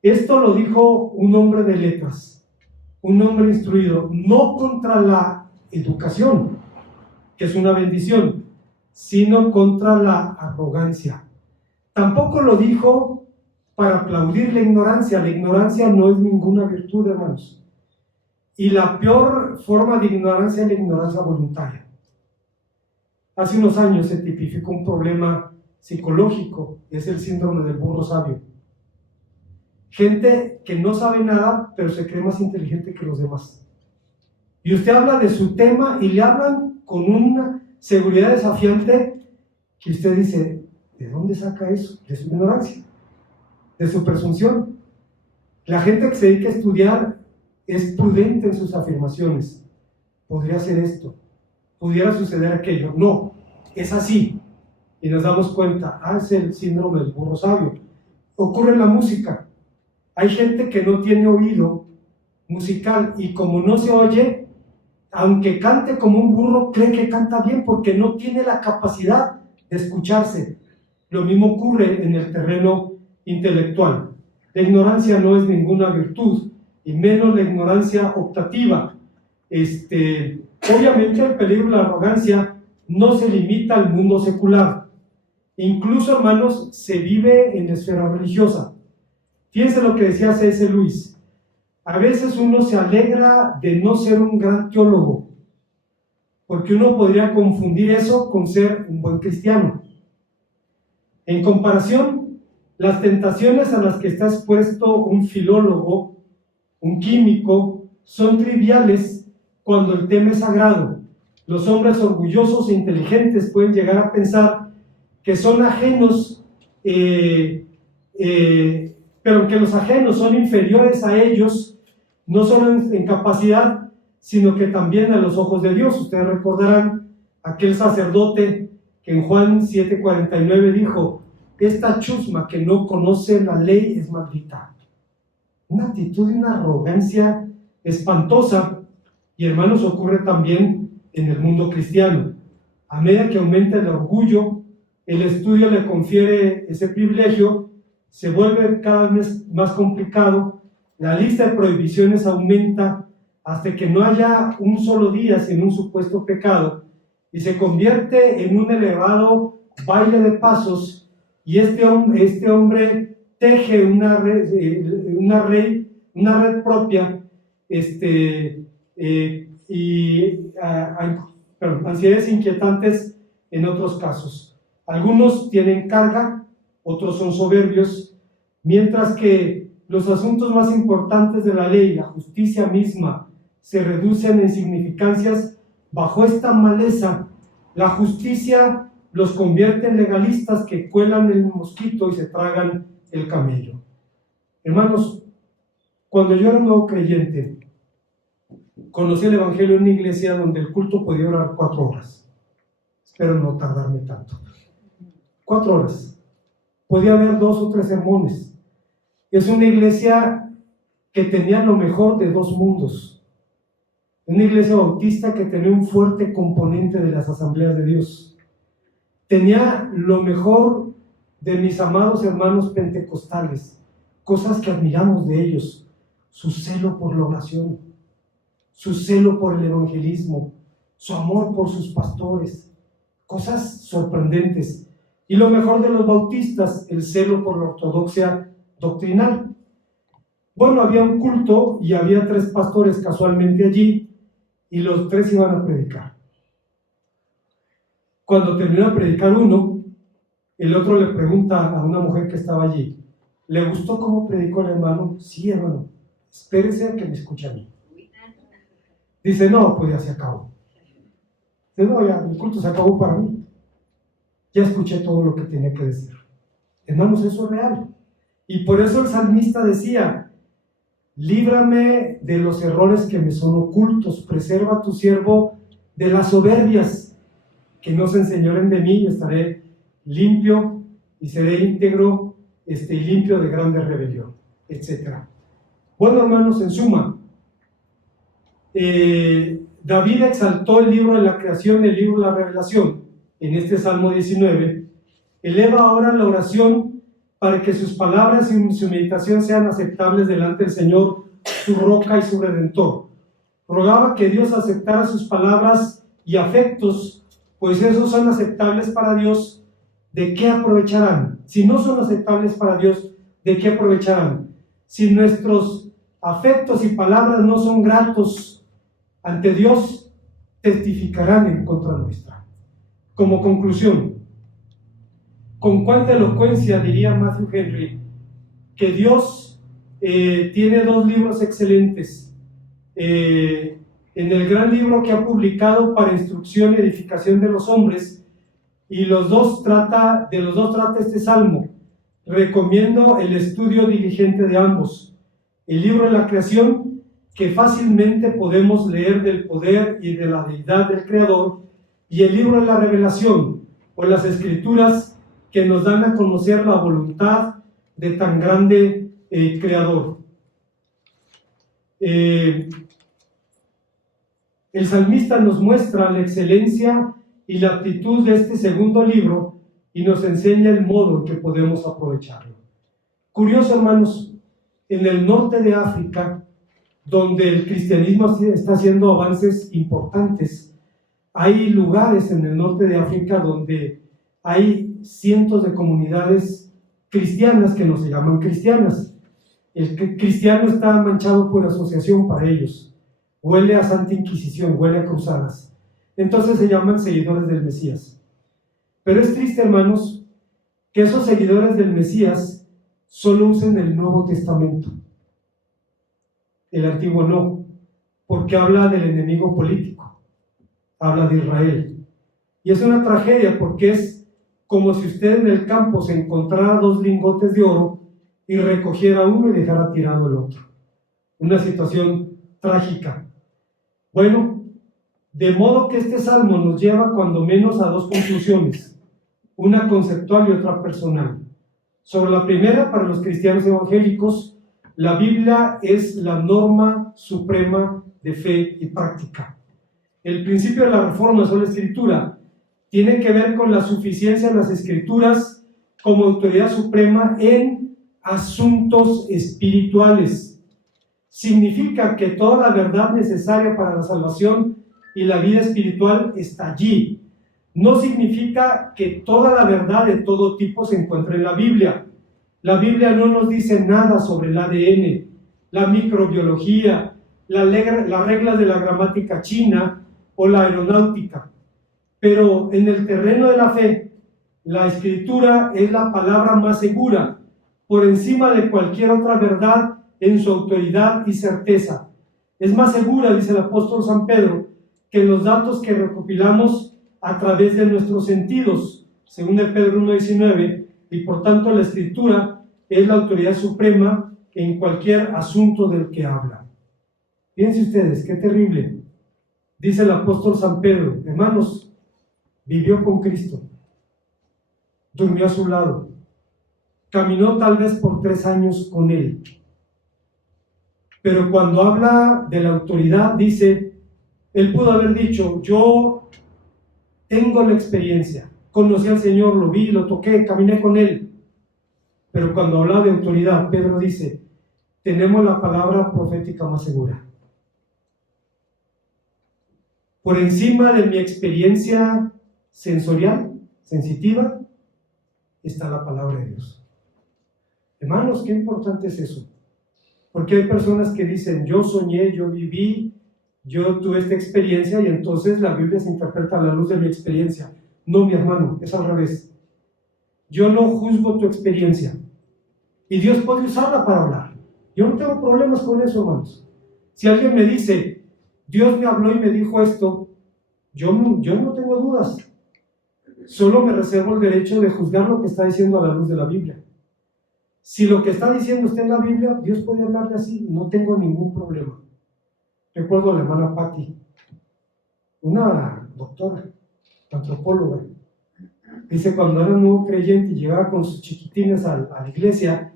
Esto lo dijo un hombre de letras, un hombre instruido, no contra la educación, que es una bendición, sino contra la arrogancia. Tampoco lo dijo para aplaudir la ignorancia. La ignorancia no es ninguna virtud, hermanos. Y la peor forma de ignorancia es la ignorancia voluntaria. Hace unos años se tipificó un problema psicológico, es el síndrome del burro sabio. Gente que no sabe nada, pero se cree más inteligente que los demás. Y usted habla de su tema y le hablan con una seguridad desafiante que usted dice, ¿de dónde saca eso? De su ignorancia, de su presunción. La gente que se dedica a estudiar es prudente en sus afirmaciones. Podría ser esto, pudiera suceder aquello. No, es así. Y nos damos cuenta, es el síndrome del burro sabio. Ocurre en la música. Hay gente que no tiene oído musical y como no se oye, aunque cante como un burro, cree que canta bien porque no tiene la capacidad de escucharse. Lo mismo ocurre en el terreno intelectual. La ignorancia no es ninguna virtud, y menos la ignorancia optativa. Obviamente el peligro de la arrogancia no se limita al mundo secular. Incluso, hermanos, se vive en la esfera religiosa. Fíjense lo que decía C.S. Lewis. A veces uno se alegra de no ser un gran teólogo, porque uno podría confundir eso con ser un buen cristiano. En comparación, las tentaciones a las que está expuesto un filólogo, un químico, son triviales cuando el tema es sagrado. Los hombres orgullosos e inteligentes pueden llegar a pensar que son ajenos, pero que los ajenos son inferiores a ellos, no solo en capacidad, sino que también a los ojos de Dios. Ustedes recordarán aquel sacerdote que en Juan 7:49 dijo: esta chusma que no conoce la ley es maldita. Una actitud y una arrogancia espantosa. Y hermanos, ocurre también en el mundo cristiano. A medida que aumenta el orgullo, el estudio le confiere ese privilegio, se vuelve cada vez más complicado, la lista de prohibiciones aumenta hasta que no haya un solo día sin un supuesto pecado, y se convierte en un elevado baile de pasos, y este hombre teje una red propia, ansiedades inquietantes en otros casos. Algunos tienen carga, otros son soberbios, mientras que los asuntos más importantes de la ley, la justicia misma, se reducen en insignificancias. Bajo esta maleza, la justicia los convierte en legalistas que cuelan el mosquito y se tragan el camello. Hermanos, cuando yo era nuevo creyente, conocí el Evangelio en una iglesia donde el culto podía durar 4 horas. Espero no tardarme tanto. 4 horas. Podía haber 2 o 3 sermones. Es una iglesia que tenía lo mejor de 2 mundos. Una iglesia bautista que tenía un fuerte componente de las asambleas de Dios. Tenía lo mejor de mis amados hermanos pentecostales, cosas que admiramos de ellos: su celo por la oración, su celo por el evangelismo, su amor por sus pastores, cosas sorprendentes. Y lo mejor de los bautistas, el celo por la ortodoxia doctrinal. Bueno, había un culto y había 3 pastores casualmente allí, y los 3 iban a predicar. Cuando terminó de predicar uno, el otro le pregunta a una mujer que estaba allí: ¿le gustó cómo predicó el hermano? Sí, hermano, espérese a que me escuche a mí. Dice: no, pues ya se acabó. Dice: no, ya, el culto se acabó para mí. Ya escuché todo lo que tenía que decir. Hermanos, eso es real. Y por eso el salmista decía: líbrame de los errores que me son ocultos, preserva a tu siervo de las soberbias, que no se enseñoren de mí, y estaré limpio y seré íntegro, y limpio de grande rebelión, etc. Bueno, hermanos, en suma, David exaltó el libro de la creación, el libro de la revelación, en este Salmo 19. Eleva ahora la oración para que sus palabras y su meditación sean aceptables delante del Señor, su roca y su redentor. Rogaba que Dios aceptara sus palabras y afectos, pues esos son aceptables para Dios. ¿De qué aprovecharán? Si no son aceptables para Dios, ¿de qué aprovecharán? Si nuestros afectos y palabras no son gratos ante Dios, testificarán en contra nuestra. Como conclusión, con cuánta elocuencia diría Matthew Henry que Dios tiene 2 libros excelentes. En el gran libro que ha publicado para instrucción y edificación de los hombres, y de los dos trata este salmo. Recomiendo el estudio diligente de ambos. El libro de la creación, que fácilmente podemos leer del poder y de la deidad del Creador, y el libro de la revelación, o las escrituras, que nos dan a conocer la voluntad de tan grande Creador. El salmista nos muestra la excelencia y la aptitud de este segundo libro y nos enseña el modo en que podemos aprovecharlo. Curioso, hermanos, en el norte de África, donde el cristianismo está haciendo avances importantes, hay lugares en el norte de África donde hay cientos de comunidades cristianas que no se llaman cristianas. El cristiano está manchado por asociación para ellos. Huele a Santa Inquisición, huele a cruzadas. Entonces se llaman seguidores del Mesías. Pero es triste, hermanos, que esos seguidores del Mesías solo usen el Nuevo Testamento. El Antiguo no, porque habla del enemigo político, habla de Israel. Y es una tragedia, porque es como si usted en el campo se encontrara 2 lingotes de oro y recogiera uno y dejara tirado el otro. Una situación trágica. Bueno, De modo que este salmo nos lleva cuando menos a dos conclusiones, una conceptual y otra personal. Sobre la primera, para los cristianos evangélicos, la Biblia es la norma suprema de fe y práctica. El principio de la reforma sobre la Escritura tiene que ver con la suficiencia de las Escrituras como autoridad suprema en asuntos espirituales. Significa que toda la verdad necesaria para la salvación y la vida espiritual está allí. No significa que toda la verdad de todo tipo se encuentre en la Biblia. La Biblia no nos dice nada sobre el ADN, la microbiología, las reglas de la gramática china o la aeronáutica. Pero en el terreno de la fe, la Escritura es la palabra más segura, por encima de cualquier otra verdad en su autoridad y certeza. Es más segura, dice el apóstol San Pedro, que los datos que recopilamos a través de nuestros sentidos, según de Pedro 1:19, y por tanto la Escritura es la autoridad suprema en cualquier asunto del que habla. Fíjense ustedes, qué terrible. Dice el apóstol San Pedro, hermanos, vivió con Cristo, durmió a su lado, caminó tal vez por 3 años con él. Pero cuando habla de la autoridad, dice, él pudo haber dicho, yo tengo la experiencia, conocí al Señor, lo vi, lo toqué, caminé con él. Pero cuando habla de autoridad, Pedro dice, tenemos la palabra profética más segura. Por encima de mi experiencia sensorial, sensitiva, está la palabra de Dios. Hermanos, qué importante es eso. Porque hay personas que dicen, yo soñé, yo viví, yo tuve esta experiencia y entonces la Biblia se interpreta a la luz de mi experiencia. No, mi hermano, es al revés. Yo no juzgo tu experiencia y Dios puede usarla para hablar. Yo no tengo problemas con eso, hermanos. Si alguien me dice, Dios me habló y me dijo esto, yo no tengo dudas. Solo me reservo el derecho de juzgar lo que está diciendo a la luz de la Biblia. Si lo que está diciendo está en la Biblia, Dios puede hablarle así, no tengo ningún problema. Recuerdo a la hermana Patti, una doctora, antropóloga. Dice, cuando era nuevo creyente y llegaba con sus chiquitines a la iglesia,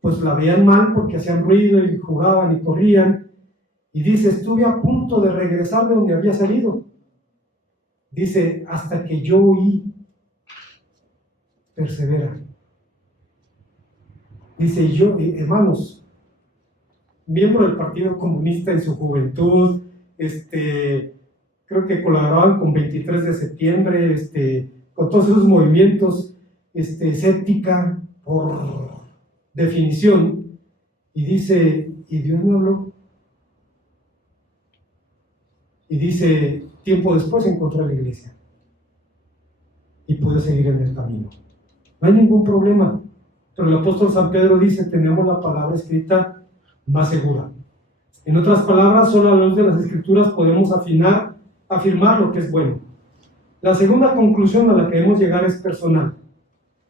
pues la veían mal porque hacían ruido y jugaban y corrían. Y dice, estuve a punto de regresar de donde había salido. Dice, hasta que yo oí, persevera. Dice, yo, hermanos, miembro del Partido Comunista en su juventud, creo que colaboraban con 23 de septiembre, con todos esos movimientos, escéptica, por definición, y dice, y Dios me habló. Y dice, tiempo después encontré la iglesia y pude seguir en el camino. No hay ningún problema. Pero el apóstol San Pedro dice, tenemos la palabra escrita más segura. En otras palabras, solo a la luz de las Escrituras podemos afirmar lo que es bueno. La segunda conclusión a la que debemos llegar es personal.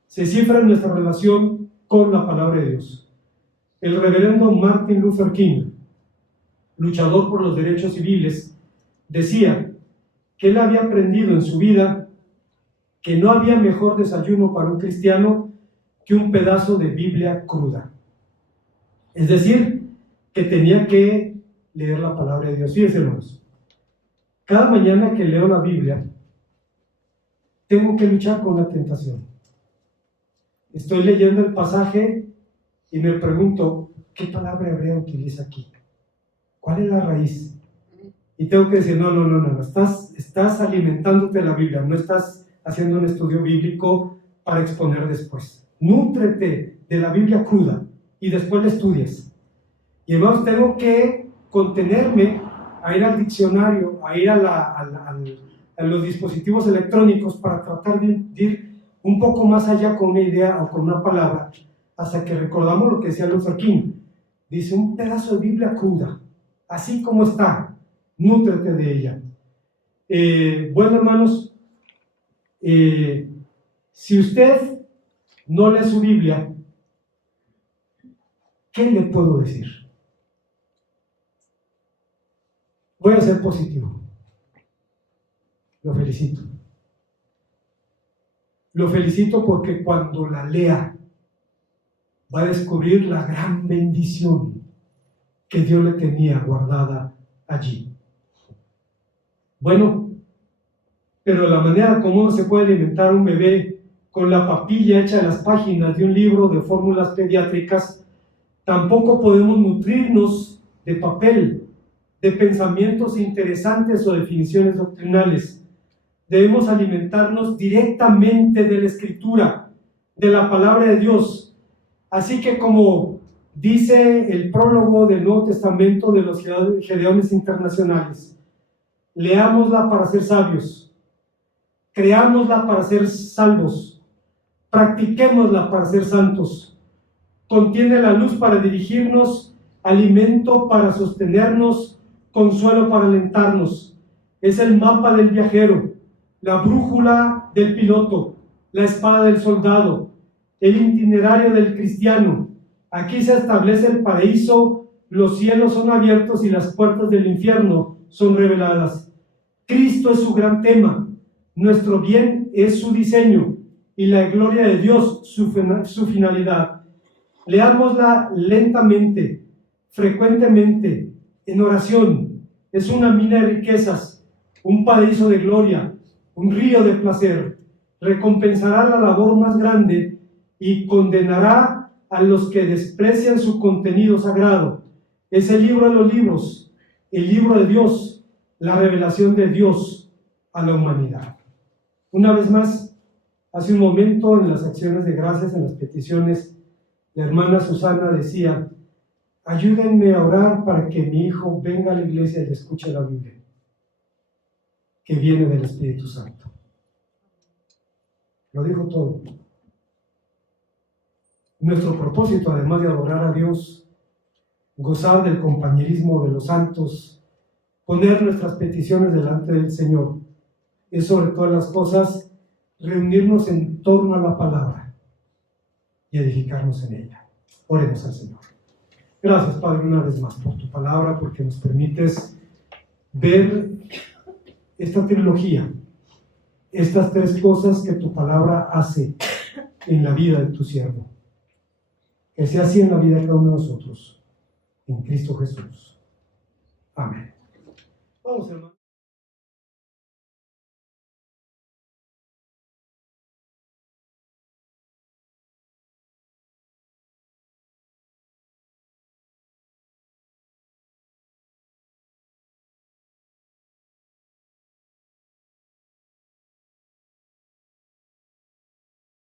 Se cifra en nuestra relación con la palabra de Dios. El reverendo Martin Luther King, luchador por los derechos civiles, decía que él había aprendido en su vida que no había mejor desayuno para un cristiano que un pedazo de Biblia cruda. Es decir, que tenía que leer la palabra de Dios. Fíjense, hermanos, cada mañana que leo la Biblia, tengo que luchar con la tentación. Estoy leyendo el pasaje y me pregunto, ¿qué palabra hebrea utiliza aquí? ¿Cuál es la raíz? Y tengo que decir, no, estás alimentándote de la Biblia, no estás haciendo un estudio bíblico para exponer después. Nútrete de la Biblia cruda y después la estudias. Y además tengo que contenerme a ir al diccionario, a ir a los dispositivos electrónicos para tratar de ir un poco más allá con una idea o con una palabra, hasta que recordamos lo que decía Luther King. Dice, un pedazo de Biblia cruda, así como está, nútrete de ella. Bueno, hermanos, si usted no lee su Biblia, ¿qué le puedo decir? Voy a ser positivo. Lo felicito. Lo felicito porque cuando la lea va a descubrir la gran bendición que Dios le tenía guardada allí. Bueno, pero la manera como uno se puede alimentar un bebé con la papilla hecha de las páginas de un libro de fórmulas pediátricas, tampoco podemos nutrirnos de papel, de pensamientos interesantes o definiciones doctrinales. Debemos alimentarnos directamente de la Escritura, de la palabra de Dios. Así que, como dice el prólogo del Nuevo Testamento de los Gedeones Internacionales, leámosla para ser sabios, creámosla para ser salvos, practiquémosla para ser santos. Contiene la luz para dirigirnos, alimento para sostenernos, consuelo para alentarnos. Es el mapa del viajero, la brújula del piloto, la espada del soldado, el itinerario del cristiano. Aquí se establece el paraíso, los cielos son abiertos y las puertas del infierno son reveladas. Cristo es su gran tema, nuestro bien es su diseño y la gloria de Dios su finalidad. Leámosla lentamente, frecuentemente, en oración. Es una mina de riquezas, un paraíso de gloria, un río de placer. Recompensará la labor más grande y condenará a los que desprecian su contenido sagrado. Es el libro de los libros, el libro de Dios, la revelación de Dios a la humanidad. Una vez más, hace un momento en las acciones de gracias, en las peticiones, la hermana Susana decía: ayúdenme a orar para que mi hijo venga a la iglesia y escuche la Biblia, que viene del Espíritu Santo. Lo dijo todo. Nuestro propósito, además de adorar a Dios, gozar del compañerismo de los santos, poner nuestras peticiones delante del Señor, es sobre todas las cosas reunirnos en torno a la palabra y edificarnos en ella. Oremos al Señor. Gracias, Padre, una vez más por tu palabra, porque nos permites ver esta trilogía, estas tres cosas que tu palabra hace en la vida de tu siervo. Que sea así en la vida de cada uno de nosotros, en Cristo Jesús. Amén. Vamos, hermano.